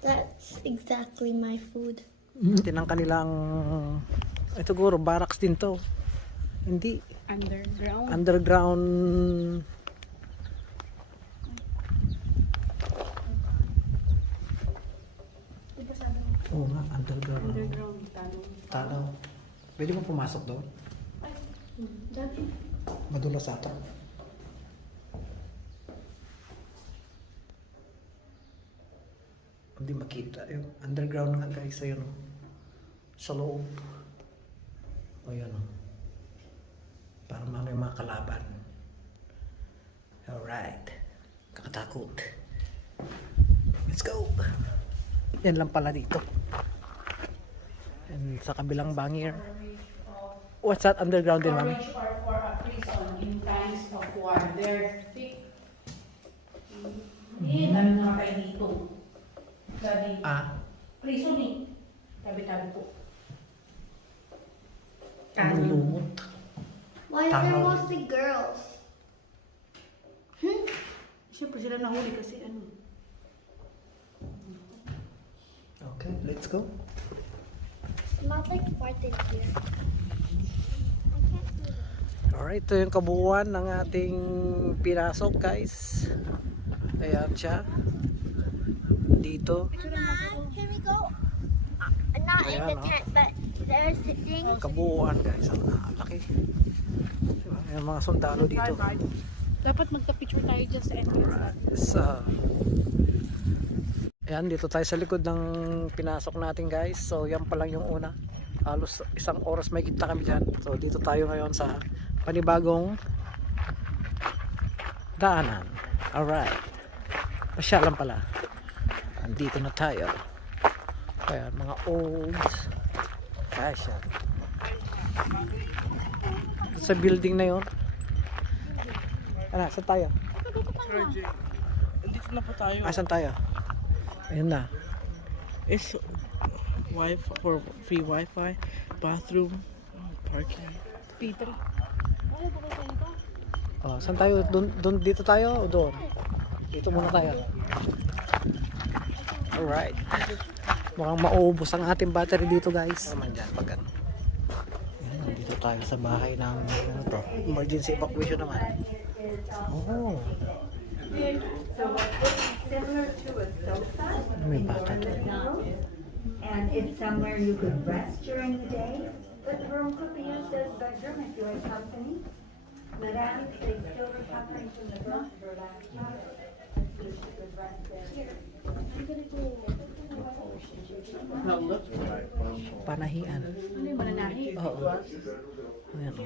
That's exactly my food. Tinang kanilang ito siguro barracks din to. Hindi. Underground. Underground. Oo nga, underground. Underground tunnel. Tanaw. Pwede mo pumasok doon? Madulas ata. Hindi makita. Yung underground nga guys. Ayun o. Sa loob. Ayun o. Para mamaya mga kalaban. Alright. Kakatakot. Let's go. Yan lang pala dito. And sa kabilang bangir. What's that underground din, mami? Storage or for a prison in times of war. They're thick. Dami mga kayo dito. Sabi, prison eh. Tabi-tabi po. Ang lumot. Why is there mostly girls? Siyempre sila nahuli kasi ano. Okay, let's go. Not like farted here. Alright, ito yung kabuuan ng ating pinasok guys. Ayan siya. Dito. Mom, can we go? Not in the tent, but they're sitting. Kabuuan guys. Ang laki. Yung mga sundalo dito. Dapat magka-picture tayo dyan sa entrance. Ayan, dito tayo sa likod ng pinasok natin guys. So yan pa lang yung una. Halos isang oras may kita kami dyan. So dito tayo ngayon sa panibagong daanan. Alright. Pasyalan pala. Andito na tayo. Kaya mga old fashion. Sa building na yon. Ano, saan tayo? Dito na po tayo. Asan tayo? Ayun na. It's Wi-Fi for free Wi-Fi, bathroom, parking. Peter. Oh, saan tayo? Doon dito tayo o doon? Dito muna tayo. Alright. Mukhang mauubos ang ating battery dito guys. Naman dyan pag ano. Ayan, dito tayo sa bahay ng ano to, emergency evacuation naman. Oh. Similar to a sofa. May bata to. And it's somewhere you could rest during the day, but the room could be used as a bedroom if you had company. Madame, they still recovering from the birth of her last child. So she could rest there. Panahian. Ano yung mananahi? Oo. Ayan o.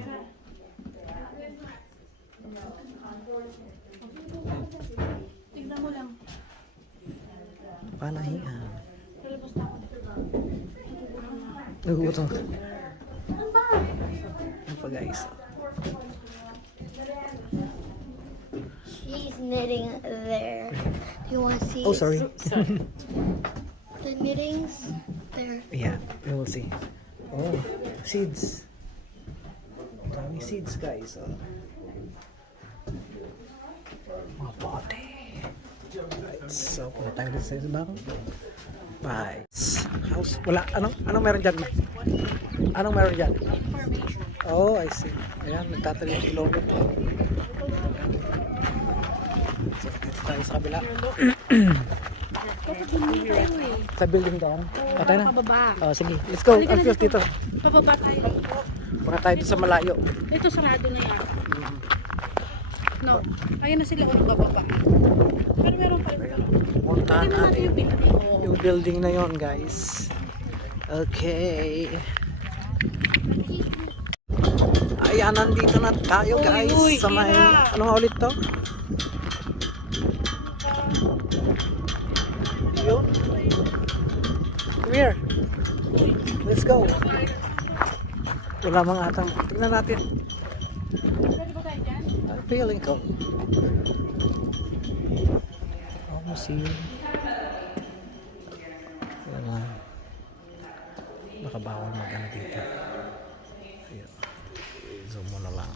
Tignan mo lang. Panahian. Talabos na ako. Nagugutom. Ano ba? Ano pa guys? She's knitting there. Do you want to see? Oh, sorry. The knittings there. Yeah, we will see. Oh, seeds. Daming seeds guys. Oh. Mga pote. Right, so punta tayo dito sa ibang bahay. House. Wala. Anong meron dyan? Anong meron dyan? Oh, I see. Ayan, nagtatalim yung logo. So, dito tayo sa kabila. Sa building doon. Patay na. Pababa. Oh, sige. Let's go. Halika na Alfios dito. Pababa tayo. Punta tayo dito sa malayo. Ito sarado na yan. No. Ayun na sila ulit bababa. Pero meron pa rin. Puntahan Tignan natin natin yung building. yung building na yon guys. Okay. Ayan, nandito na tayo guys. Uy, Sa may, Kira. ano nga ulit to? Yun. Come here. Let's go. Wala mga atang. Tingnan natin. Pwede ba tayo dyan? Feeling ko. Oh, museum. Yan na. Nakabawal mag-ano dito. Ayan. Zoom mo na lang.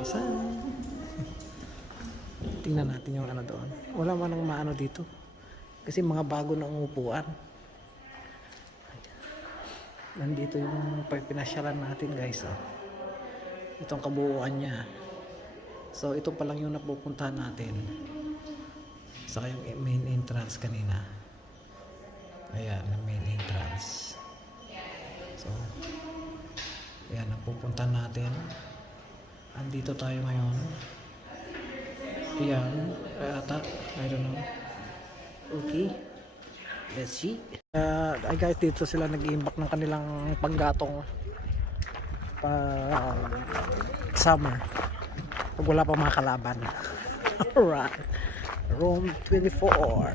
Isa. Tingnan natin yung ano doon. Wala man ang maano dito. Kasi mga bago na upuan. Nandito yung pinasyalan natin guys. Oh. Itong kabuuan niya. So ito pa lang yung napupuntahan natin. Saka yung main entrance kanina. Ayan, ang main entrance. So ayan, napupuntahan natin. Andito tayo ngayon. Ayan, ata, I don't know. Okay, let's see. Ay guys, dito sila nag-iimbak ng kanilang panggatong summer pag wala pa mga kalaban. Alright, room 24.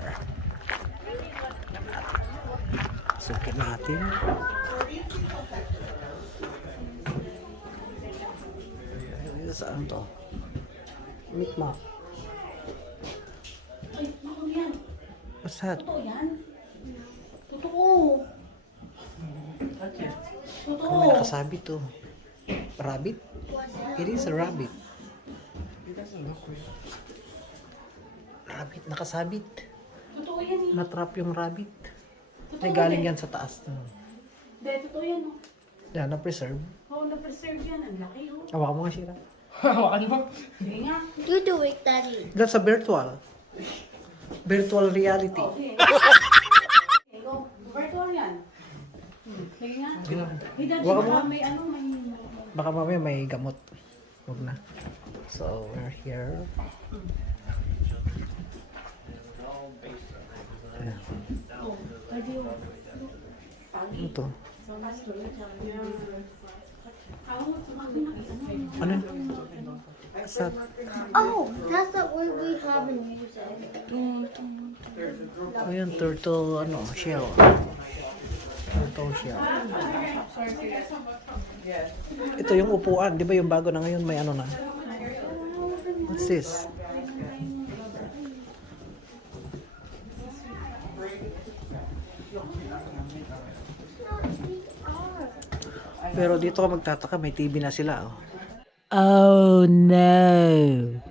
Sukin natin. Saan to? Mikmak. Ay, ano yan? What's that? Totoo yan? Totoo. Totoo. Kung may nakasabit to. Rabbit? It is a rabbit. Rabbit, nakasabit. Totoo yan eh. Natrap yung rabbit. Totoo Ay, galing yan. yan sa taas. Hindi, totoo yan oh. Yan, na-preserve. Oo, na-preserve yan. Ang laki oh. Hawakan mo nga siya. Sige nga. You do it, Daddy. That's a virtual. Virtual reality. Okay. Okay, go. Virtual yan. Sige nga. Hey, Daddy, Hawakan mo baka nga. may ano, may... Baka mamaya may gamot. Huwag na. So, we're here. Ayan. Oh, Daddy, oh. Ano to? Ano? Ano? What's that? Oh, that's the word we have in music. Ayan, turtle, ano, shell. Turtle shell. Ito yung upuan. Di ba yung bago na ngayon may ano na? What's this? Pero dito ka magtataka, may TV na sila. Oh, oh no!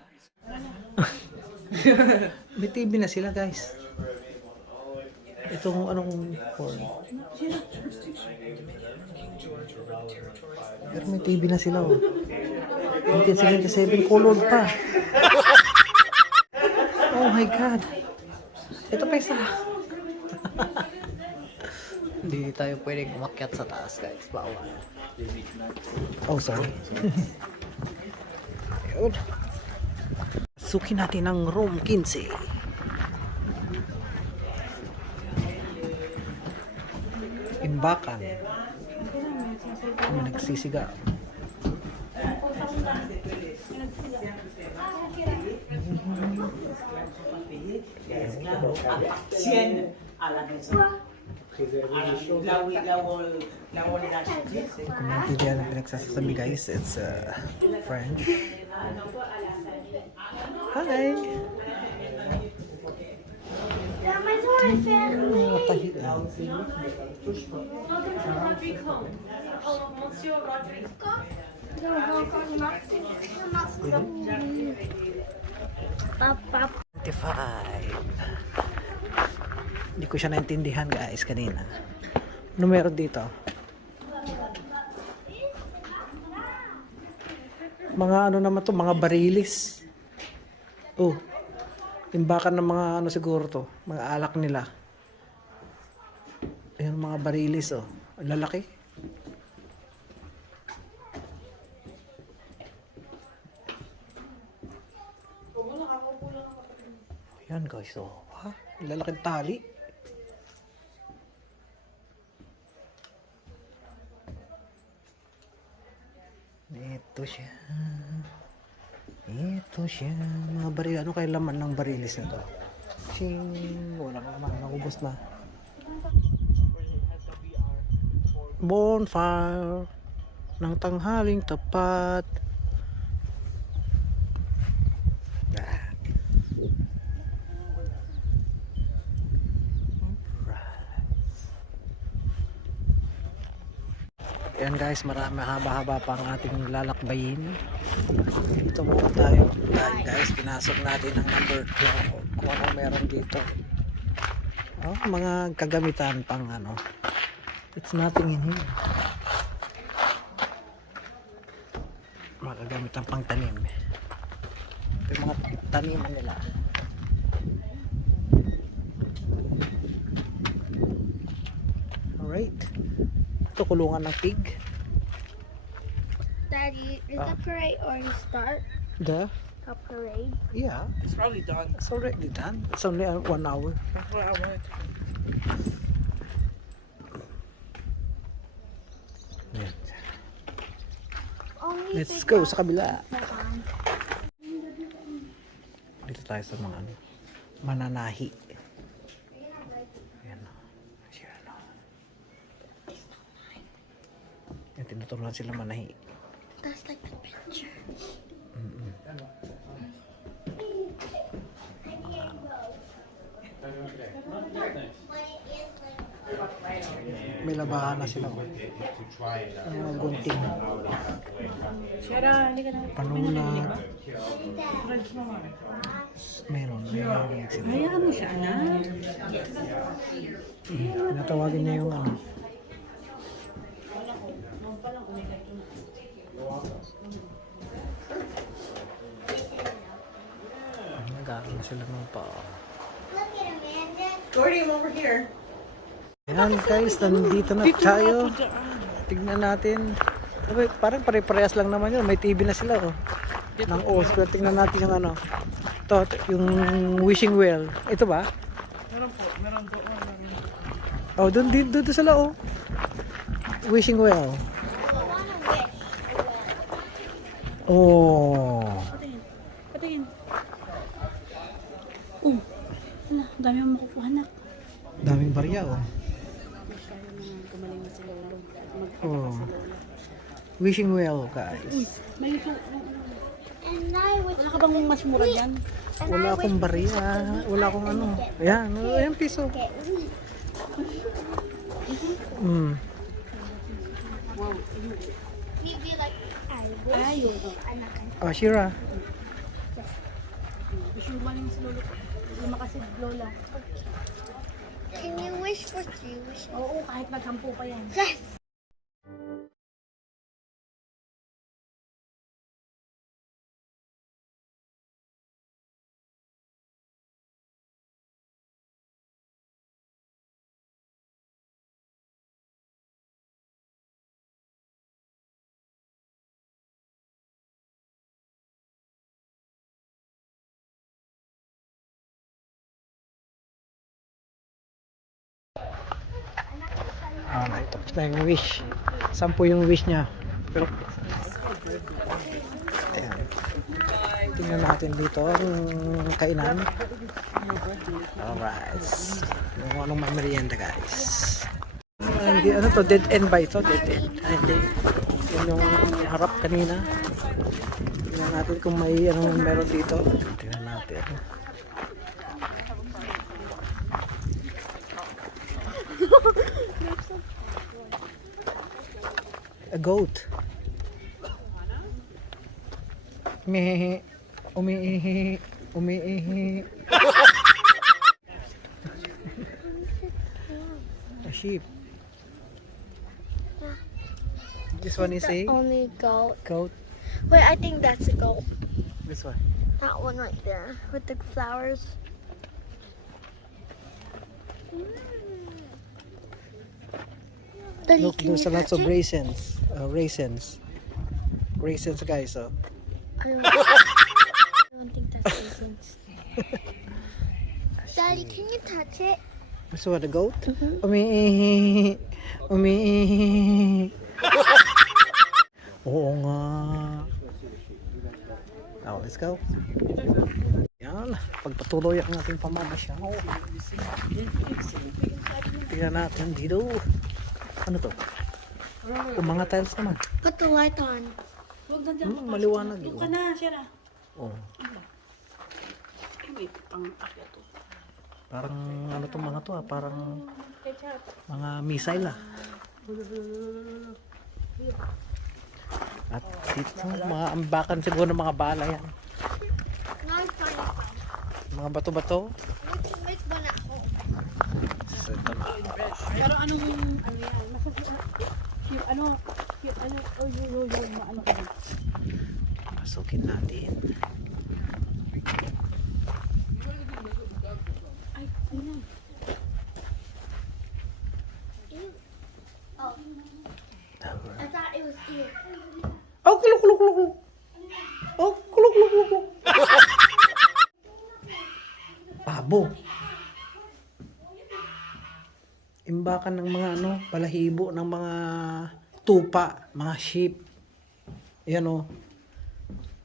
May TV na sila guys. Itong anong porn. Pero may TV na sila oh. 1977 color pa. Oh my God. Ito pa isa. Hindi tayo pwedeng umakyat sa taas guys. Bawal. Oh sorry. Ayun. Sukin natin ang room 15. Imbakan. Kami nagsisiga. Kung naintindihan ang pinagsasabi guys, it's French. Hi! Tahi lang. Papa. 25. Hindi ko siya naintindihan guys kanina. Ano meron dito? Mga ano naman to, mga barilis. Oh. Imbakan ng mga ano siguro to, mga alak nila. Ayan mga barilis oh. Ang lalaki. Ayan guys oh. Ha? Ang lalaking tali. Ito siya. Ito siya. Mga baril. Ano kayo laman ng barilis na to? Sing. Walang laman. Nakubos na. Bonfire ng tanghaling tapat. Ayan guys, marami haba-haba pa ang ating lalakbayin. Ito muna tayo. Dahil guys, pinasok natin ang number 12. Kung ano meron dito. Oh, mga kagamitan pang ano. It's nothing in here. Mga kagamitan pang tanim. Ito yung mga taniman nila. Alright. Ito kulungan ng pig. Daddy, is the parade already start? The? A parade? Yeah. It's probably done. It's already done. It's only 1 hour. That's what I wanted to do. Yan. Only Let's big go house. sa kabila. Hold on. Dito tayo sa mga ano, mananahi. Ayan o. Ayan o. Yan, tinuturuan sila manahi. That's like the picture. May labahan na sila. Ang mga gunting. Panulat. Meron sila. Hayaan mo siya, anak. Natawagin niya yung ano. Nag-aaral na sila ng pa. Gordy, I'm over here. Ayan guys, nandito na tayo. Tignan natin. Sabi, parang pare-parehas lang naman yun. May TV na sila oh. Ng old school. Tignan natin yung ano. Ito, yung wishing well. Ito ba? Meron po, meron po. Oh, doon sila oh. Wishing well. Oh. Patingin. Oh. Ala, dami ang makukuha na. Daming barya oh. Gumaling na si Lolo. Oh. Wishing well guys. May ito. And I was Wala ka bang mas mura dyan? Wala akong barya. Wala akong ano. Ayan, ayan piso. Mm. maybe like I wish. Anak. Oh, Shira. Gusto gumaling si Lolo. Hindi makasid Lola. Can you wish for 3 wishes? Oo, kahit magsampu pa yan. Yes! Alright, tapos na yung wish. 10 yung wish niya. Pero, ayan. Tingnan natin dito ang kainan. Alright. Yung anong may merienda guys. Hindi, ano to? Dead end ba ito? Dead end. Hindi. Yun yung harap kanina. Tingnan natin kung may anong meron dito. Tingnan natin. A goat. Umihihi. Umihihi. Umihihi. A sheep. This one is a Only goat. goat. Wait, I think that's a goat. This one. That one right there with the flowers. Daddy, Look, can there's you a lots of touch it? raisins. Raisins. Raisins guys. Oh. I don't think that's raisins. Daddy, can you touch it? This one, a goat? Umiihi. Umiihi. Oo nga. Now, let's go. Yan. Pagpatuloy ang ating pamamasyal. Tingnan natin dito. Ano to? Yung mga tiles naman. Put the light on. Huwag nandiyan Maliwanag Doon yun. ka na, Shira. Oh. Ay, may pang-akya to. Parang ano tong mga to ah. Parang mga missile ah. At dito, mga ambakan siguro ng mga bala yan. Now I'm finding some. Mga bato-bato. We can make one at home. So, ito na. Pero anong, ano yan? Ano ka na? Pasukin natin. Ay, ano? Oh. I thought it was deer. Oh, kuluk, kuluk, kuluk, kuluk. Oh, kuluk, kuluk, kuluk, kuluk. Pabo. Imbakan ng mga ano, balahibo ng mga tupa, mga sheep. Yan o.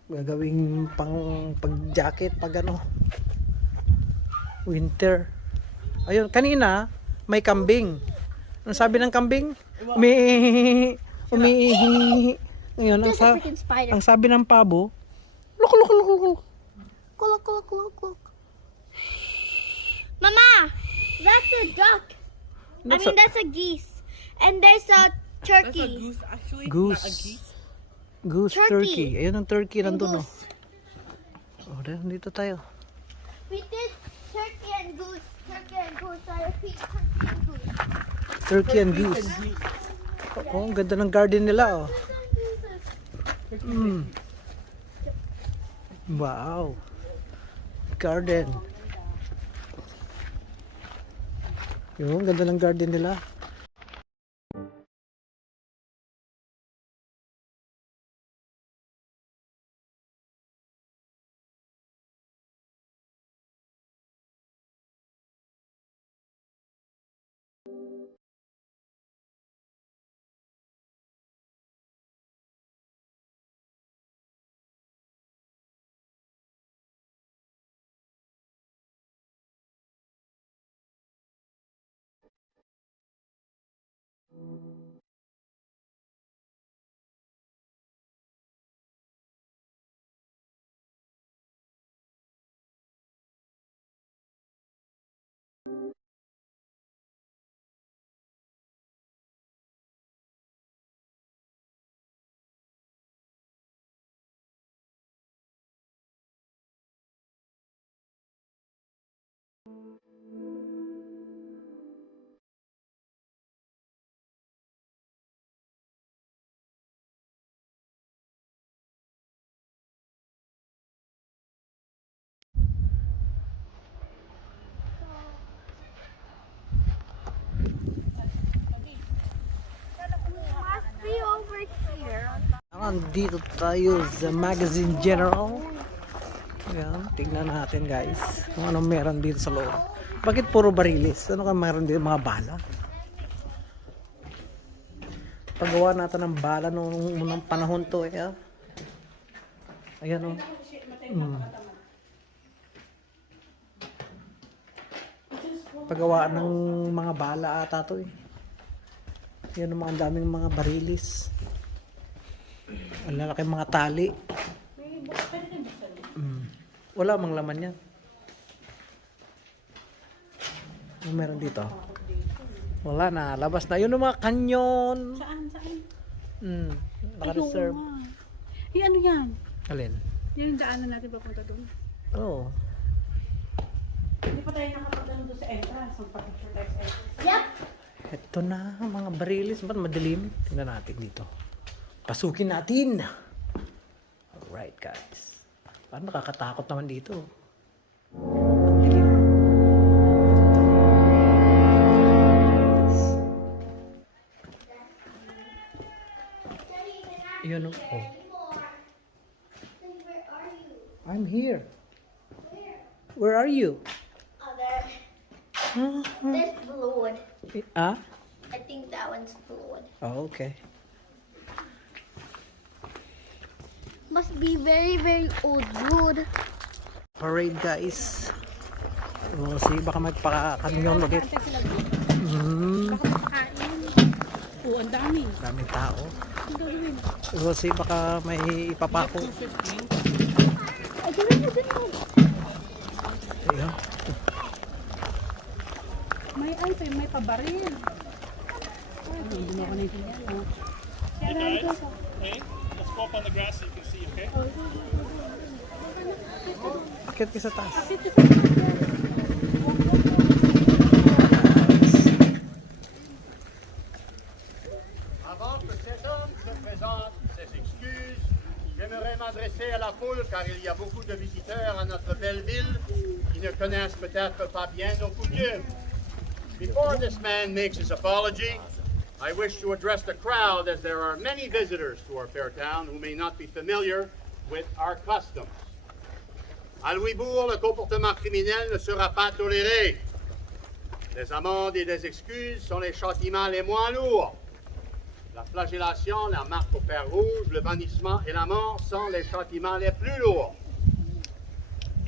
Gagawing pang pag-jacket, pag ano. Winter. Ayun, kanina, may kambing. Ano sabi ng kambing? Umiihi. Umiihi. Ngayon, There's a freaking spider. ang sabi ng pabo, luk, luk, luk, luk, luk. Look, look, look, look. Mama, that's a duck. That's a geese. And there's a turkey. Actually, Goose. not a geese. Goose Turkey. turkey. Ayun ang turkey And nandun, oh. goose. Oh, dito tayo. We did turkey and goose. Turkey and goose. I repeat, turkey and goose. Turkey and goose. Oh, ang ganda ng garden nila, oh. Mm. Wow. Garden. Yung ganda ng garden nila. Andito tayo sa Magazine General. Ayan, tingnan natin guys kung anong meron dito sa loob. Bakit puro barilis? Ano ka meron dito? Mga bala? Paggawa natin ng bala nung unang panahon to eh. Ayan o. Paggawa ng mga bala ata to eh. Yan ang mga daming mga barilis. Ang lalaki mga tali. Wala mang laman yan. Ano meron dito? Wala na. Labas na. Yun ang mga kanyon. Saan? Naka-reserve. Ano yan? Alin? Yan yung daanan natin papunta doon. Oo. Hindi pa tayo nakapagdano doon sa entrance. Magpapicture tayo sa entrance. Yep. Ito na, mga barilis. Ba't madilim? Tingnan natin dito. Pasukin natin. Alright, guys. Parang nakakatakot naman dito. Ang dilim. Yun o. Oh. I'm here. Where are you? Oh, there. There's blood. Ah? I think that one's blood. Oh, okay. Must be very, very old blood. Parade, guys. We'll see. Baka magpaka-kanyon ulit. Oo, ang dami. Daming tao. Ang gagawin. We'll see. Baka may ipapako. I didn't know. Ayun. May pabaril. Hindi mo ako naintindihan. Hey, let's go up on the grass so you can see, okay? Akit ka sa taas. Avant que cet homme se présente ses excuses, j'aimerais m'adresser à la foule car il y a beaucoup de visiteurs à notre belle ville qui ne connaissent peut-être pas bien nos coutumes. Before this man makes his apology, I wish to address the crowd as there are many visitors to our fair town who may not be familiar with our customs. À Louisbourg, le comportement criminel ne sera pas toléré. Les amendes et les excuses sont les châtiments les moins lourds. La flagellation, la marque au fer rouge, le bannissement et la mort sont les châtiments les plus lourds.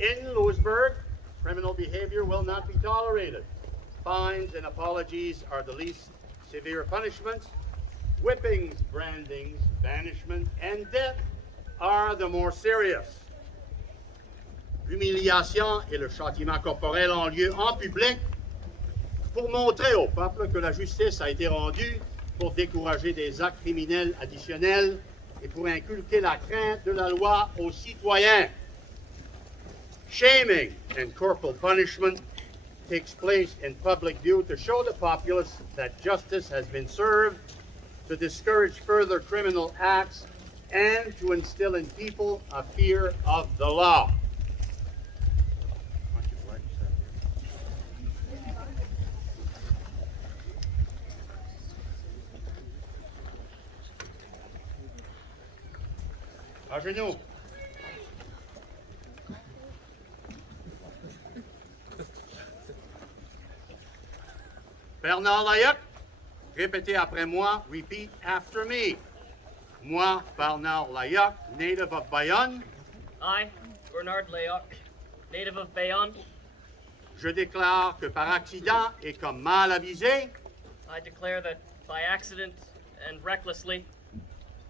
In Louisbourg, criminal behavior will not be tolerated. Fines and apologies are the least severe punishments. Whippings, brandings, banishment, and death are the more serious. L'humiliation et le châtiment corporel ont lieu en public pour montrer au peuple que la justice a été rendue, pour décourager des actes criminels additionnels et pour inculquer la crainte de la loi aux citoyens. Shaming and corporal punishment takes place in public view to show the populace that justice has been served, to discourage further criminal acts, and to instill in people a fear of the law. À genoux. Bernard Layoc, répétez après moi, repeat after me. Moi, Bernard Layoc, native of Bayonne. I, Bernard Layoc, native of Bayonne. Je déclare que par accident et comme mal avisé, I declare that by accident and recklessly,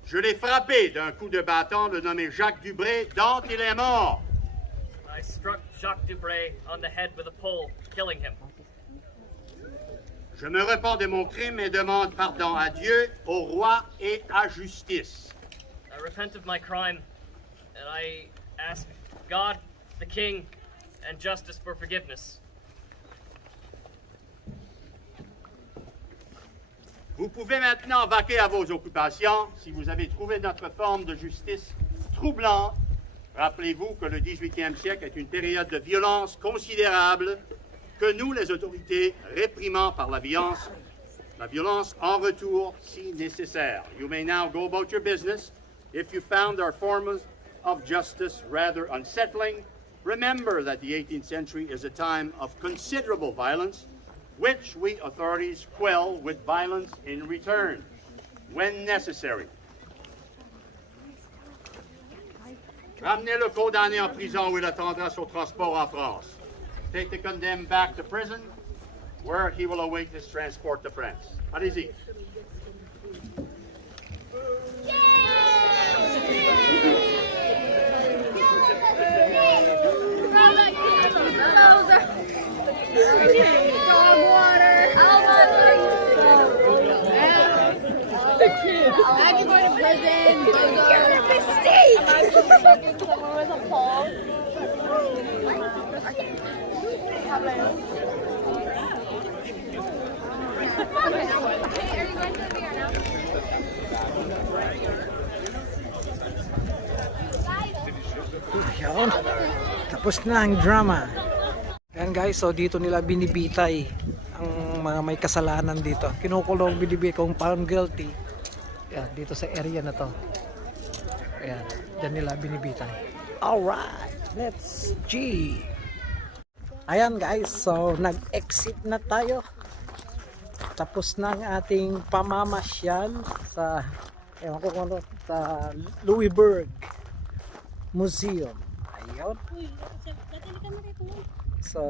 je l'ai frappé d'un coup de bâton le nommé Jacques Dubré, dont il est mort. I struck Jacques Dubray on the head with a pole, killing him. Je me repens de mon crime et demande pardon à Dieu, au roi et à justice. I repent of my crime, and I ask God, the King, and justice for forgiveness. Vous pouvez maintenant vaquer à vos occupations si vous avez trouvé notre forme de justice troublante. Rappelez-vous que le 18e siècle est une période de violence considérable que nous, les autorités, réprimons par la violence en retour si nécessaire. You may now go about your business If you found our forms of justice rather unsettling, remember that the 18th century is a time of considerable violence, which we authorities quell with violence in return, when necessary. Ramenez le condamné en prison où il attendra son transport en France. Take the condemned back to prison, where he will await his transport to France. Allez-y. Dog water. I'm going to prison. You're a mistake. I'm someone with a pole. Yan. Tapos na ang drama. Yan guys, so dito nila binibitay ang mga may kasalanan dito. Kinukulong, binibigay kung found guilty. Yan, dito sa area na to. Ayan, dyan nila binibitay. Alright, let's G. Ayan guys, so nag-exit na tayo. Tapos na ang ating pamamasyal sa, ewan ko kung ano, sa Louisburg Museum. Ayun. So,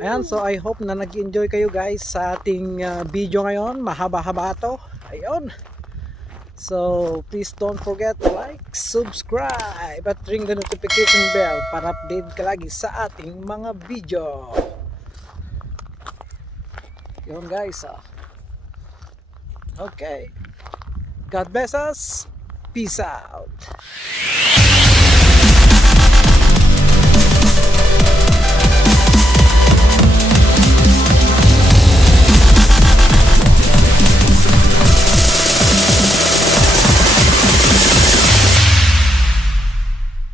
ayan, so I hope na nag-enjoy kayo guys sa ating video ngayon. Mahaba-haba to. Ayun. So, please don't forget to like, subscribe, at ring the notification bell para update ka lagi sa ating mga video. Yun guys. Okay. God bless us. Peace out.